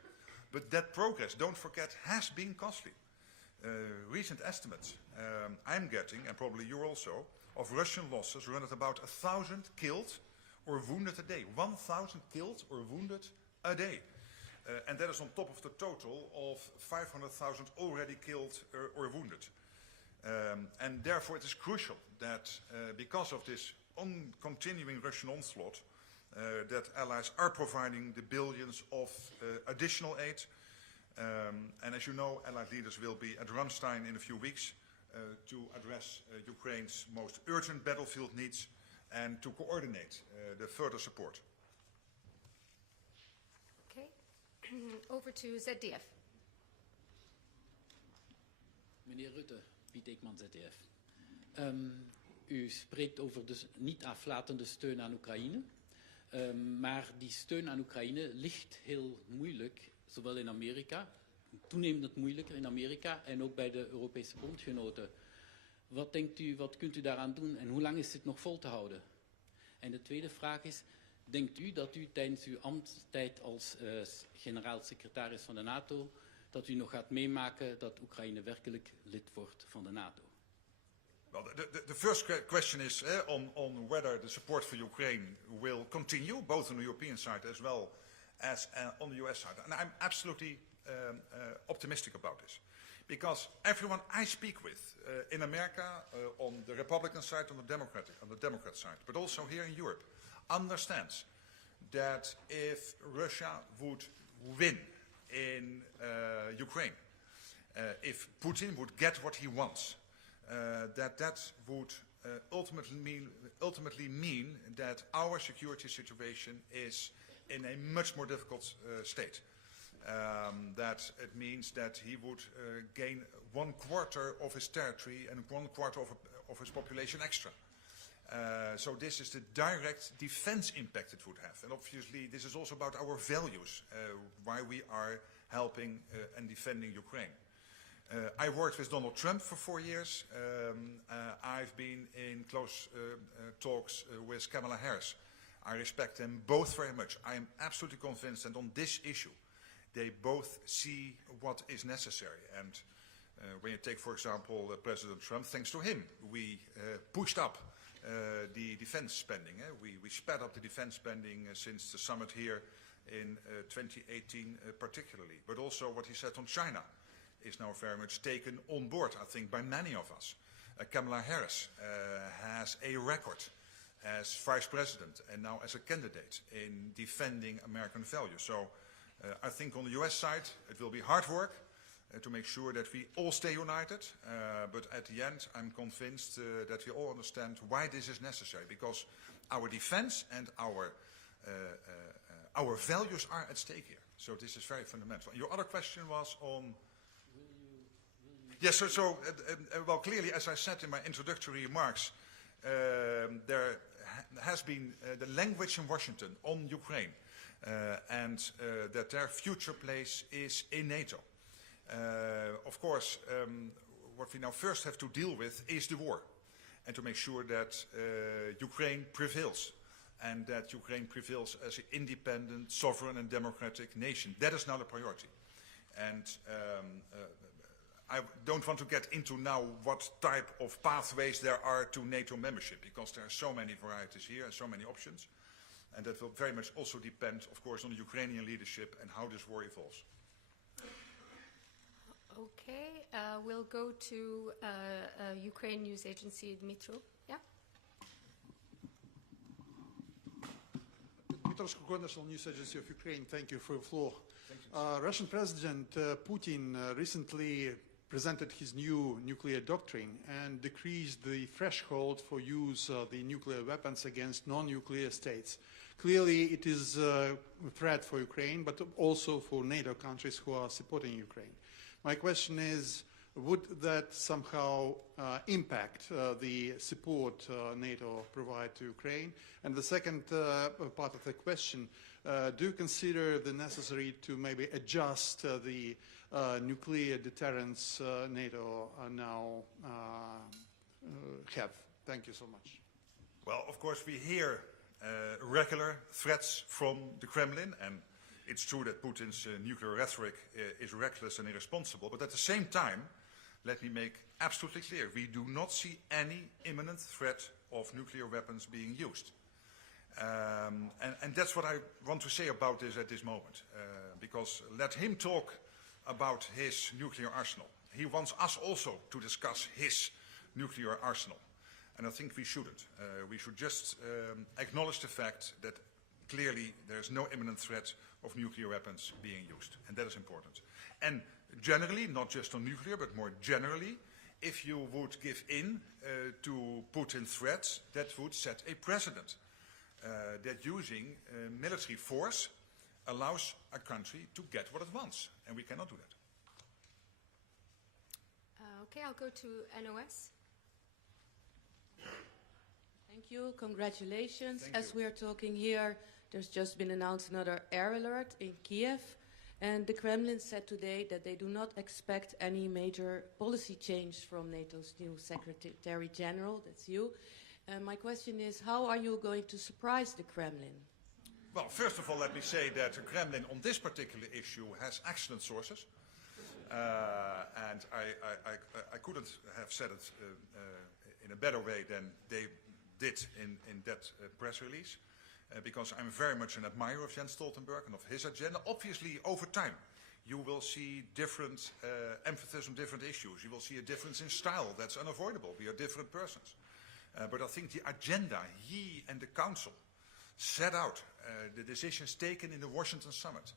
But that progress, don't forget, has been costly. Recent estimates I'm getting, and probably you also, of Russian losses run at about 1,000 killed or wounded a day. 1,000 killed or wounded a day. And that is on top of the total of 500,000 already killed or wounded. And therefore it is crucial that because of this continuing Russian onslaught, that allies are providing the billions of additional aid. And as you know, allied leaders will be at Ramstein in a few weeks to address Ukraine's most urgent battlefield needs and to coordinate the further support. Okay. Over to ZDF. Meneer Rutte, Piet Ekman, ZDF. U spreekt over de niet aflatende steun aan Oekraïne. Maar die steun aan Oekraïne ligt heel moeilijk, zowel in Amerika, toenemend moeilijker in Amerika en ook bij de Europese bondgenoten. Wat denkt u, wat kunt u daaraan doen en hoe lang is dit nog vol te houden? En de tweede vraag is, denkt u dat u tijdens uw ambtstijd als generaal-secretaris van de NATO, dat u nog gaat meemaken dat Oekraïne werkelijk lid wordt van de NATO? Well, the first question is on whether the support for Ukraine will continue, both on the European side as well as on the US side. And I'm absolutely optimistic about this. Because everyone I speak with in America, on the Republican side, on the Democrat side, but also here in Europe, understands that if Russia would win in Ukraine, if Putin would get what he wants, that would ultimately mean that our security situation is in a much more difficult state. That it means that he would gain 1/4 of his territory and 1/4 of his population extra. So this is the direct defense impact it would have. And obviously this is also about our values, why we are helping and defending Ukraine. I worked with Donald Trump for 4 years. I've been in close talks with Kamala Harris. I respect them both very much. I am absolutely convinced that on this issue, they both see what is necessary. And when you take, for example, President Trump, thanks to him, we pushed up the defense spending. We sped up the defense spending since the summit here in 2018 particularly. But also what he said on China is now very much taken on board, I think, by many of us. Kamala Harris has a record as vice president and now as a candidate in defending American values. So I think on the US side it will be hard work to make sure that we all stay united. But at the end I'm convinced that we all understand why this is necessary, because our defense and our values are at stake here. So this is very fundamental. Your other question was on... Yes, well, clearly, as I said in my introductory remarks, there has been the language in Washington on Ukraine, and that their future place is in NATO. Of course, what we now first have to deal with is the war, and to make sure that Ukraine prevails, and that Ukraine prevails as an independent, sovereign and democratic nation. That is now the priority. And I don't want to get into now what type of pathways there are to NATO membership, because there are so many varieties here and so many options. And that will very much also depend, of course, on the Ukrainian leadership and how this war evolves. Okay, we'll go to Ukraine news agency, Dmitro. Yeah? Dmitro Skukov, National News Agency of Ukraine. Thank you for the floor. Russian President Putin recently presented his new nuclear doctrine and decreased the threshold for use of the nuclear weapons against non-nuclear states. Clearly, it is a threat for Ukraine, but also for NATO countries who are supporting Ukraine. My question is, would that somehow impact the support NATO provide to Ukraine? And the second part of the question, do you consider the necessary to maybe adjust the nuclear deterrence NATO now have? Thank you so much. Well, of course, we hear regular threats from the Kremlin, and it's true that Putin's nuclear rhetoric is reckless and irresponsible, but at the same time, let me make absolutely clear, we do not see any imminent threat of nuclear weapons being used. And that's what I want to say about this at this moment, because let him talk about his nuclear arsenal. He wants us also to discuss his nuclear arsenal. And I think we shouldn't. We should just acknowledge the fact that clearly there's no imminent threat of nuclear weapons being used. And that is important. And generally, not just on nuclear, but more generally, if you would give in to Putin's threats, that would set a precedent. That using military force allows a country to get what it wants. And we cannot do that. Okay, I'll go to NOS. Thank you. Congratulations. Thank As you. we are talking here, there's just been announced another air alert in Kiev. And the Kremlin said today that they do not expect any major policy change from NATO's new Secretary General, that's you. My question is, how are you going to surprise the Kremlin? Well, first of all, let me say that the Kremlin on this particular issue has excellent sources. And I couldn't have said it in a better way than they did in that press release. Because I'm very much an admirer of Jens Stoltenberg and of his agenda. Obviously, over time, you will see different emphasis on different issues. You will see a difference in style. That's unavoidable. We are different persons. But I think the agenda he and the Council set out, the decisions taken in the Washington summit,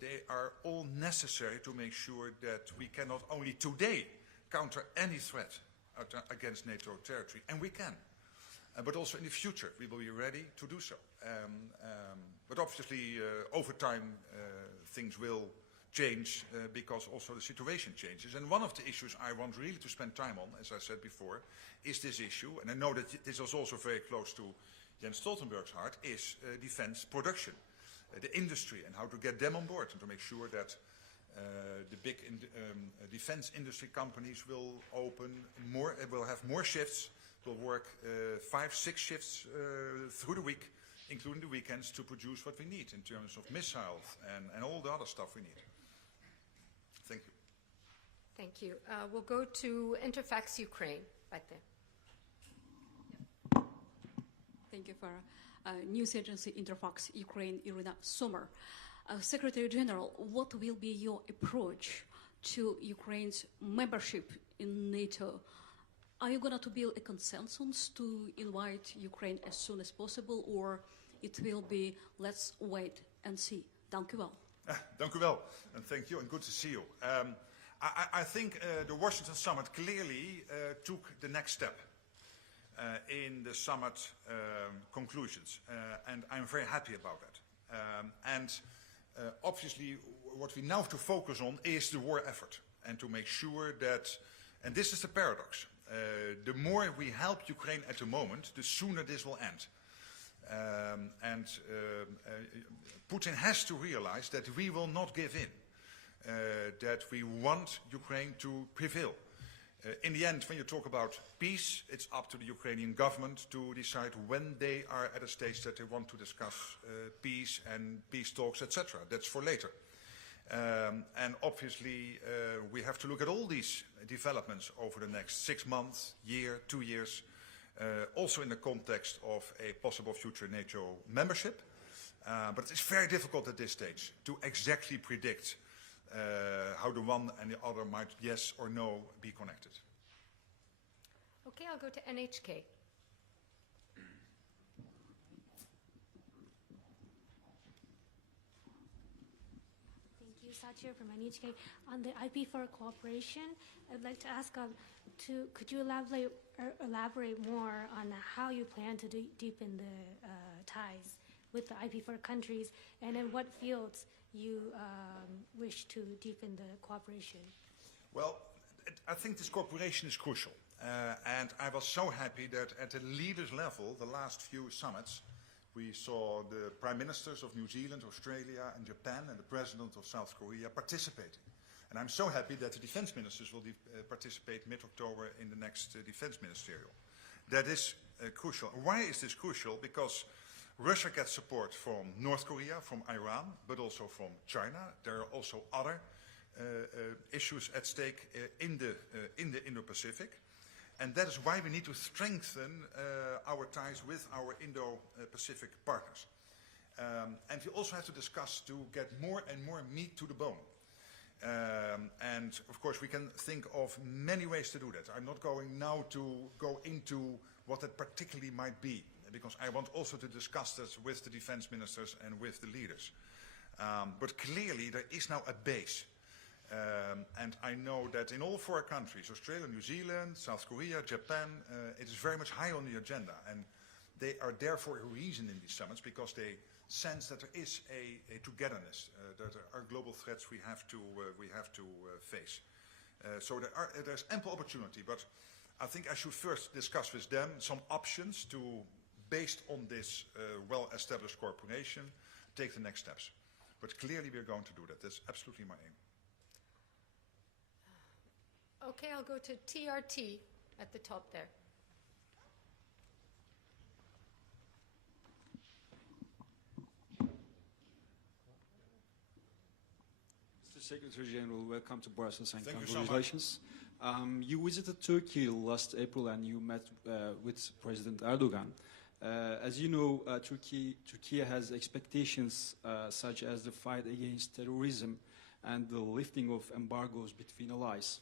they are all necessary to make sure that we can not only today counter any threat against NATO territory, and we can, but also in the future we will be ready to do so. But obviously over time things will change because also the situation changes. And one of the issues I want really to spend time on, as I said before, is this issue, and I know that this is also very close to Jens Stoltenberg's heart, is defense production, the industry, and how to get them on board and to make sure that the big defense industry companies will open more, will have more shifts, will work 5-6 shifts through the week, including the weekends, to produce what we need in terms of missiles and all the other stuff we need. Thank you. Thank you. We'll go to Interfax Ukraine, right there. Thank you for news agency Interfax Ukraine, Irina Sommer. Secretary General, what will be your approach to Ukraine's membership in NATO? Are you going to build a consensus to invite Ukraine as soon as possible, or it will be let's wait and see? Dank u wel. Dank u wel, and thank you, and good to see you. I think the Washington summit clearly took the next step in the summit conclusions, and I'm very happy about that. Obviously, what we now have to focus on is the war effort, and to make sure that, and this is the paradox, the more we help Ukraine at the moment, the sooner this will end. Putin has to realize that we will not give in, that we want Ukraine to prevail. In the end, when you talk about peace, it's up to the Ukrainian government to decide when they are at a stage that they want to discuss peace and peace talks, etc. That's for later. And obviously, we have to look at all these developments over the next 6 months, year, 2 years, also in the context of a possible future NATO membership. But it's very difficult at this stage to exactly predict how the one and the other might, yes or no, be connected. Okay, I'll go to NHK. Thank you, Satya from NHK. On the IP4 cooperation, I'd like to ask could you elaborate more on how you plan to deepen the ties with the IP4 countries, and in what fields you wish to deepen the cooperation? Well, I think this cooperation is crucial. And I was so happy that at the leaders level, the last few summits, we saw the prime ministers of New Zealand, Australia and Japan and the president of South Korea participating. And I'm so happy that the defense ministers will participate mid-October in the next defense ministerial. That is crucial. Why is this crucial? Because Russia gets support from North Korea, from Iran, but also from China. There are also other issues at stake in the Indo-Pacific. And that is why we need to strengthen our ties with our Indo-Pacific partners. And we also have to discuss to get more and more meat to the bone. And of course we can think of many ways to do that. I'm not going now to go into what that particularly might be, because I want also to discuss this with the defense ministers and with the leaders. But clearly there is now a base. And I know that in all 4 countries, Australia, New Zealand, South Korea, Japan, it is very much high on the agenda. And they are there for a reason in these summits, because they sense that there is a togetherness, that there are global threats we have to face. So there's ample opportunity, but I think I should first discuss with them some options to, based on this well-established cooperation, take the next steps. But clearly we're going to do that. That's absolutely my aim. Okay, I'll go to TRT at the top there. Mr. Secretary General, welcome to Brussels and Thank congratulations. You visited Turkey last April and you met with President Erdogan. As you know, Turkey has expectations such as the fight against terrorism and the lifting of embargoes between allies.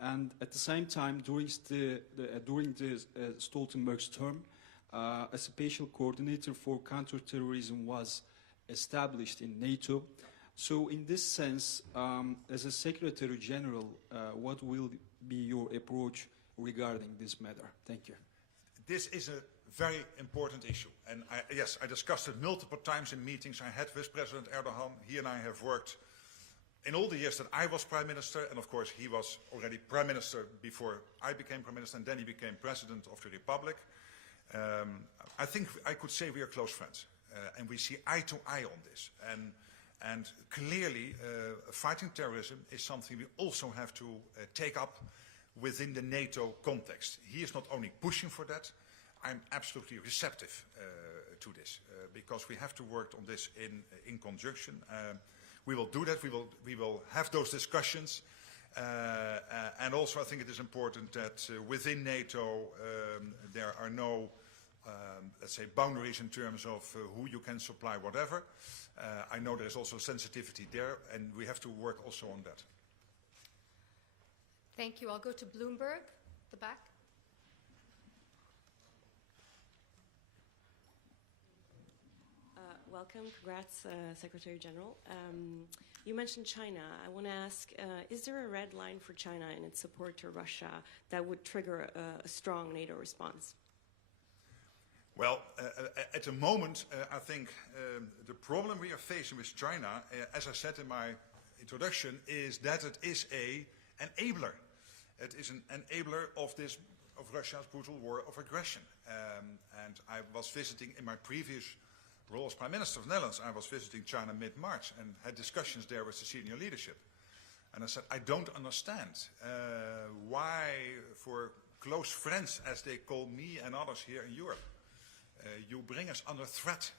And at the same time, during Stoltenberg's term, a special coordinator for counterterrorism was established in NATO. So in this sense, as a Secretary General, what will be your approach regarding this matter? Thank you. This is a very important issue. And yes, I discussed it multiple times in meetings I had with President Erdogan. He and I have worked in all the years that I was Prime Minister, and of course he was already Prime Minister before I became Prime Minister, and then he became President of the Republic. I think I could say we are close friends, and we see eye to eye on this. And clearly, fighting terrorism is something we also have to take up within the NATO context. He is not only pushing for that, I'm absolutely receptive to this, because we have to work on this in conjunction. We will do that. We will have those discussions. And also I think it is important that within NATO there are no, let's say, boundaries in terms of who you can supply whatever. I know there is also sensitivity there, and we have to work also on that. Thank you. I'll go to Bloomberg, the back. Welcome. Congrats, Secretary General. You mentioned China. I want to ask, is there a red line for China in its support to Russia that would trigger a strong NATO response? Well, at the moment, I think the problem we are facing with China, as I said in my introduction, is that it is an enabler. It is an enabler of Russia's brutal war of aggression. And I was visiting in my previous role as Prime Minister of the Netherlands, I was visiting China mid-March and had discussions there with the senior leadership. And I said, I don't understand why, for close friends, as they call me and others here in Europe, you bring us under threat,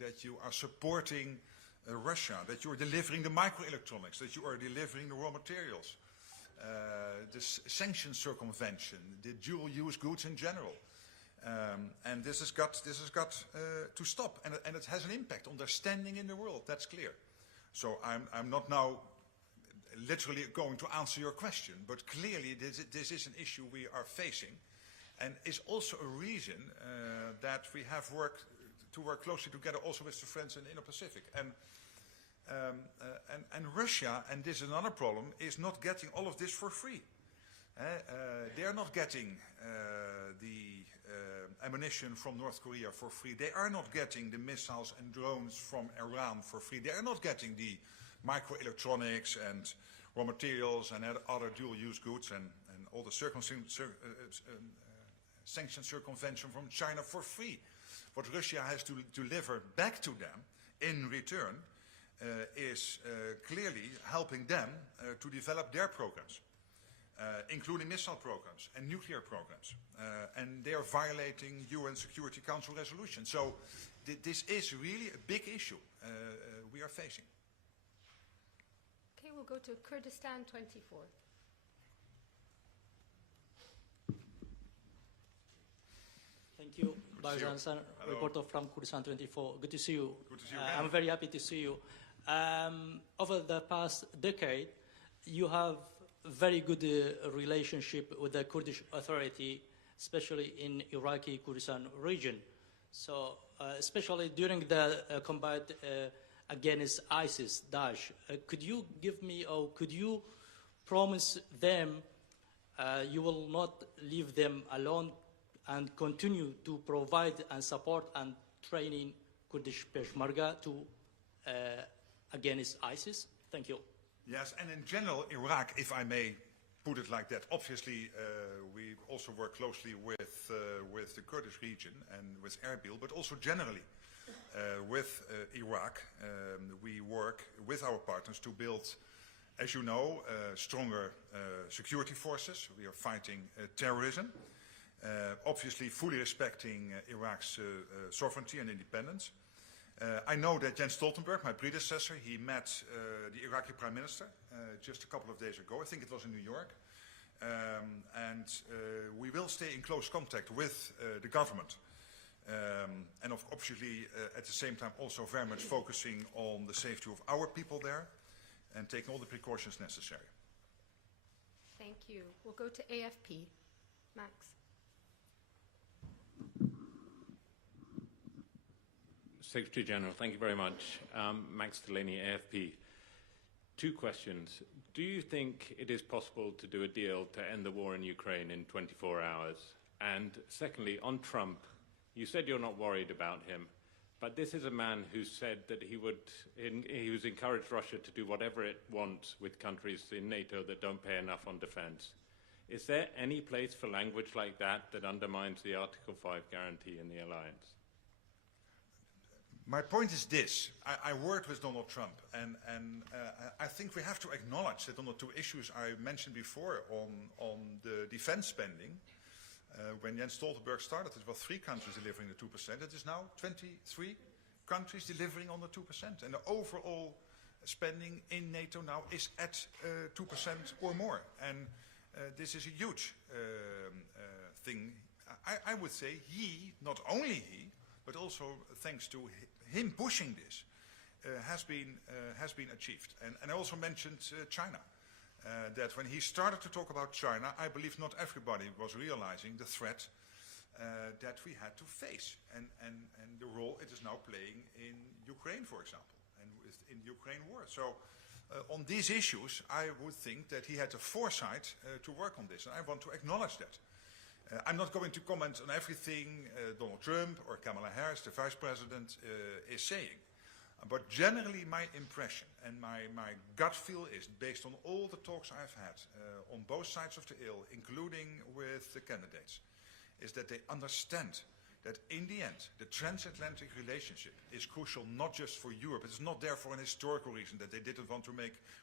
that you are supporting Russia, that you are delivering the microelectronics, that you are delivering the raw materials, the sanctions circumvention, the dual-use goods in general. And this has got to stop, and it has an impact on their standing in the world. That's clear. So I'm not now literally going to answer your question, but clearly this is an issue we are facing, and is also a reason that we have to work closely together also with the friends in the Indo-Pacific. And Russia, and this is another problem, is not getting all of this for free. They are not getting the ammunition from North Korea for free. They are not getting the missiles and drones from Iran for free. They are not getting the microelectronics and raw materials and other dual-use goods and all the sanction circumvention from China for free. What Russia has to deliver back to them in return is clearly helping them to develop their programs. Including missile programs and nuclear programs. And they are violating UN Security Council resolutions. So this is really a big issue we are facing. Okay, we'll go to Kurdistan 24. Thank you, Good to see you. Barzan, Hello. reporter from Kurdistan 24. Good to see you. Good to see you again. I'm very happy to see you. Over the past decade, you have very good relationship with the Kurdish Authority, especially in Iraqi Kurdistan region. So, especially during the combat against ISIS, Daesh, could you give me, or could you promise them you will not leave them alone and continue to provide and support and training Kurdish Peshmerga to against ISIS? Thank you. Yes, and in general, Iraq, if I may put it like that, obviously we also work closely with the Kurdish region and with Erbil, but also generally with Iraq. We work with our partners to build, as you know, stronger security forces. We are fighting terrorism, obviously fully respecting Iraq's sovereignty and independence. I know that Jens Stoltenberg, my predecessor, he met the Iraqi Prime Minister just a couple of days ago. I think it was in New York. And we will stay in close contact with the government. And obviously, at the same time, also very much focusing on the safety of our people there and taking all the precautions necessary. Thank you. We'll go to AFP. Max. Secretary General, thank you very much. Max Delaney, AFP. Two questions. Do you think it is possible to do a deal to end the war in Ukraine in 24 hours? And secondly, on Trump, you said you're not worried about him, but this is a man who said that he would encourage Russia to do whatever it wants with countries in NATO that don't pay enough on defense. Is there any place for language like that that undermines the Article 5 guarantee in the alliance? My point is this. I worked with Donald Trump, and I think we have to acknowledge that on the two issues I mentioned before on the defense spending, when Jens Stoltenberg started, it was 3 countries delivering the 2%. It is now 23 countries delivering on the 2%. And the overall spending in NATO now is at 2% or more. And this is a huge thing. I would say he, not only he, but also thanks to him pushing this, has been achieved. And I also mentioned China. That when he started to talk about China, I believe not everybody was realizing the threat that we had to face and the role it is now playing in Ukraine, for example, and in the Ukraine war. So on these issues, I would think that he had the foresight to work on this, and I want to acknowledge that. I'm not going to comment on everything Donald Trump or Kamala Harris, the Vice President, is saying. But generally my impression and my gut feel is, based on all the talks I've had on both sides of the aisle, including with the candidates, is that they understand that in the end, the transatlantic relationship is crucial not just for Europe. It's not there for an historical reason that they didn't want to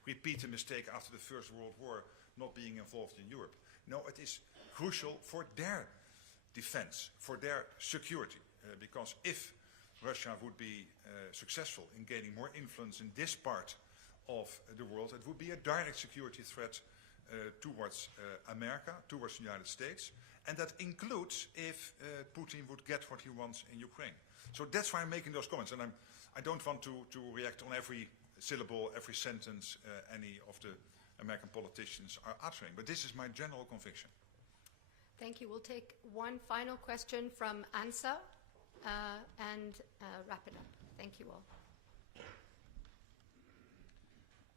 repeat a mistake after the First World War, not being involved in Europe. No, it is crucial for their defense, for their security. Because if Russia would be successful in gaining more influence in this part of the world, it would be a direct security threat towards America, towards the United States. And that includes if Putin would get what he wants in Ukraine. So that's why I'm making those comments. And I don't want to react on every syllable, every sentence any of the American politicians are uttering. But this is my general conviction. Thank you. We'll take one final question from ANSA and wrap it up. Thank you all.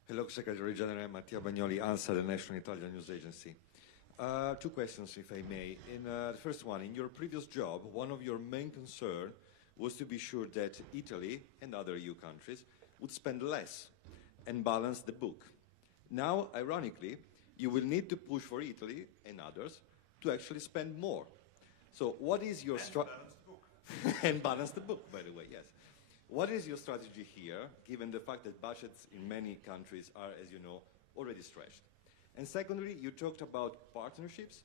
Hello, Secretary General Mattia Bagnoli, ANSA, the National Italian News Agency. 2 questions, if I may. The first one, in your previous job, one of your main concerns was to be sure that Italy and other EU countries would spend less and balance the book. Now, ironically, you will need to push for Italy and others to actually spend more. So what is your strategy? And balance the book, by the way, yes. What is your strategy here, given the fact that budgets in many countries are, as you know, already stretched? And secondly, you talked about partnerships.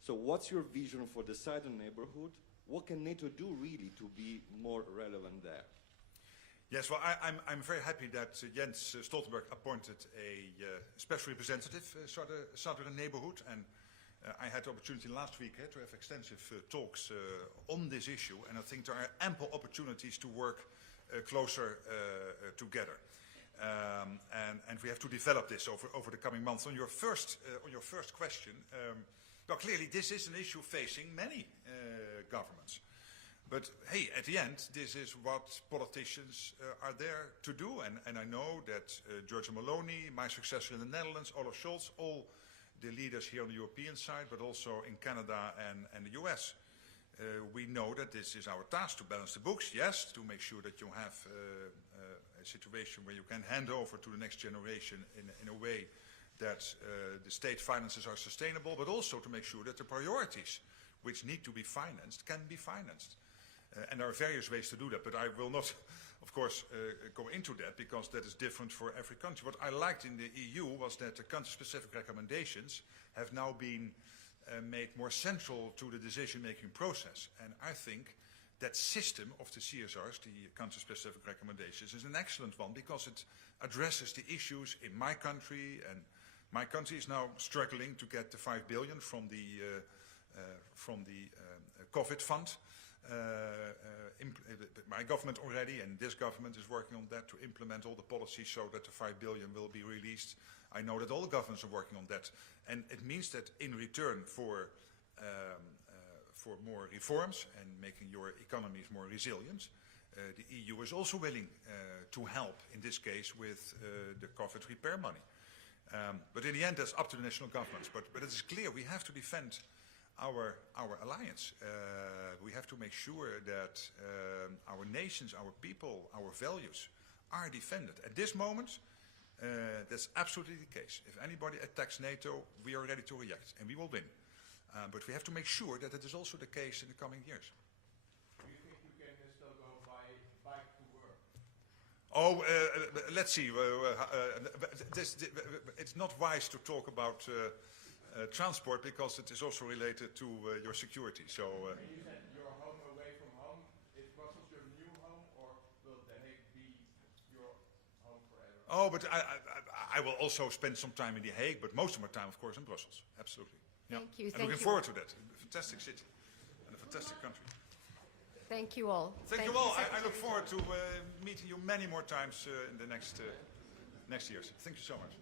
So what's your vision for the southern neighborhood? What can NATO do really to be more relevant there? Yes, well, I'm very happy that Jens Stoltenberg appointed a special representative for the southern neighborhood. And I had the opportunity last week to have extensive talks on this issue, and I think there are ample opportunities to work closer together. And we have to develop this over the coming months. On your first question, well, clearly this is an issue facing many governments. But hey, at the end, this is what politicians are there to do. And I know that Giorgia Meloni, my successor in the Netherlands, Olaf Scholz, all the leaders here on the European side, but also in Canada and the US, we know that this is our task, to balance the books, yes, to make sure that you have a situation where you can hand over to the next generation in a way that the state finances are sustainable, but also to make sure that the priorities which need to be financed can be financed. And there are various ways to do that, but I will not, of course, go into that because that is different for every country. What I liked in the EU was that the country-specific recommendations have now been made more central to the decision-making process. And I think that system of the CSRs, the country-specific recommendations, is an excellent one because it addresses the issues in my country, and my country is now struggling to get the 5 billion from the COVID fund. My government already, and this government is working on that to implement all the policies so that the 5 billion will be released. I know that all the governments are working on that, and it means that in return for more reforms and making your economies more resilient, the EU is also willing to help, in this case, with the COVID repair money. But in the end, that's up to the national governments. But it is clear we have to defend our alliance. We have to make sure that our nations, our people, our values are defended. At this moment, that's absolutely the case. If anybody attacks NATO, we are ready to react, and we will win. But we have to make sure that it is also the case in the coming years. Do you think you can still go by bike to work? Oh, let's see. It's not wise to talk about transport because it is also related to your security. So. You said you're home away from home. Is Brussels your new home, or will The Hague be your home forever? Oh, but I will also spend some time in The Hague, but most of my time, of course, in Brussels. Absolutely. Yeah. Thank you. I'm looking forward to that. A fantastic city and a fantastic country. Thank you all. Thank you all. I look forward to meeting you many more times in the next years. Thank you so much.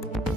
Thank you.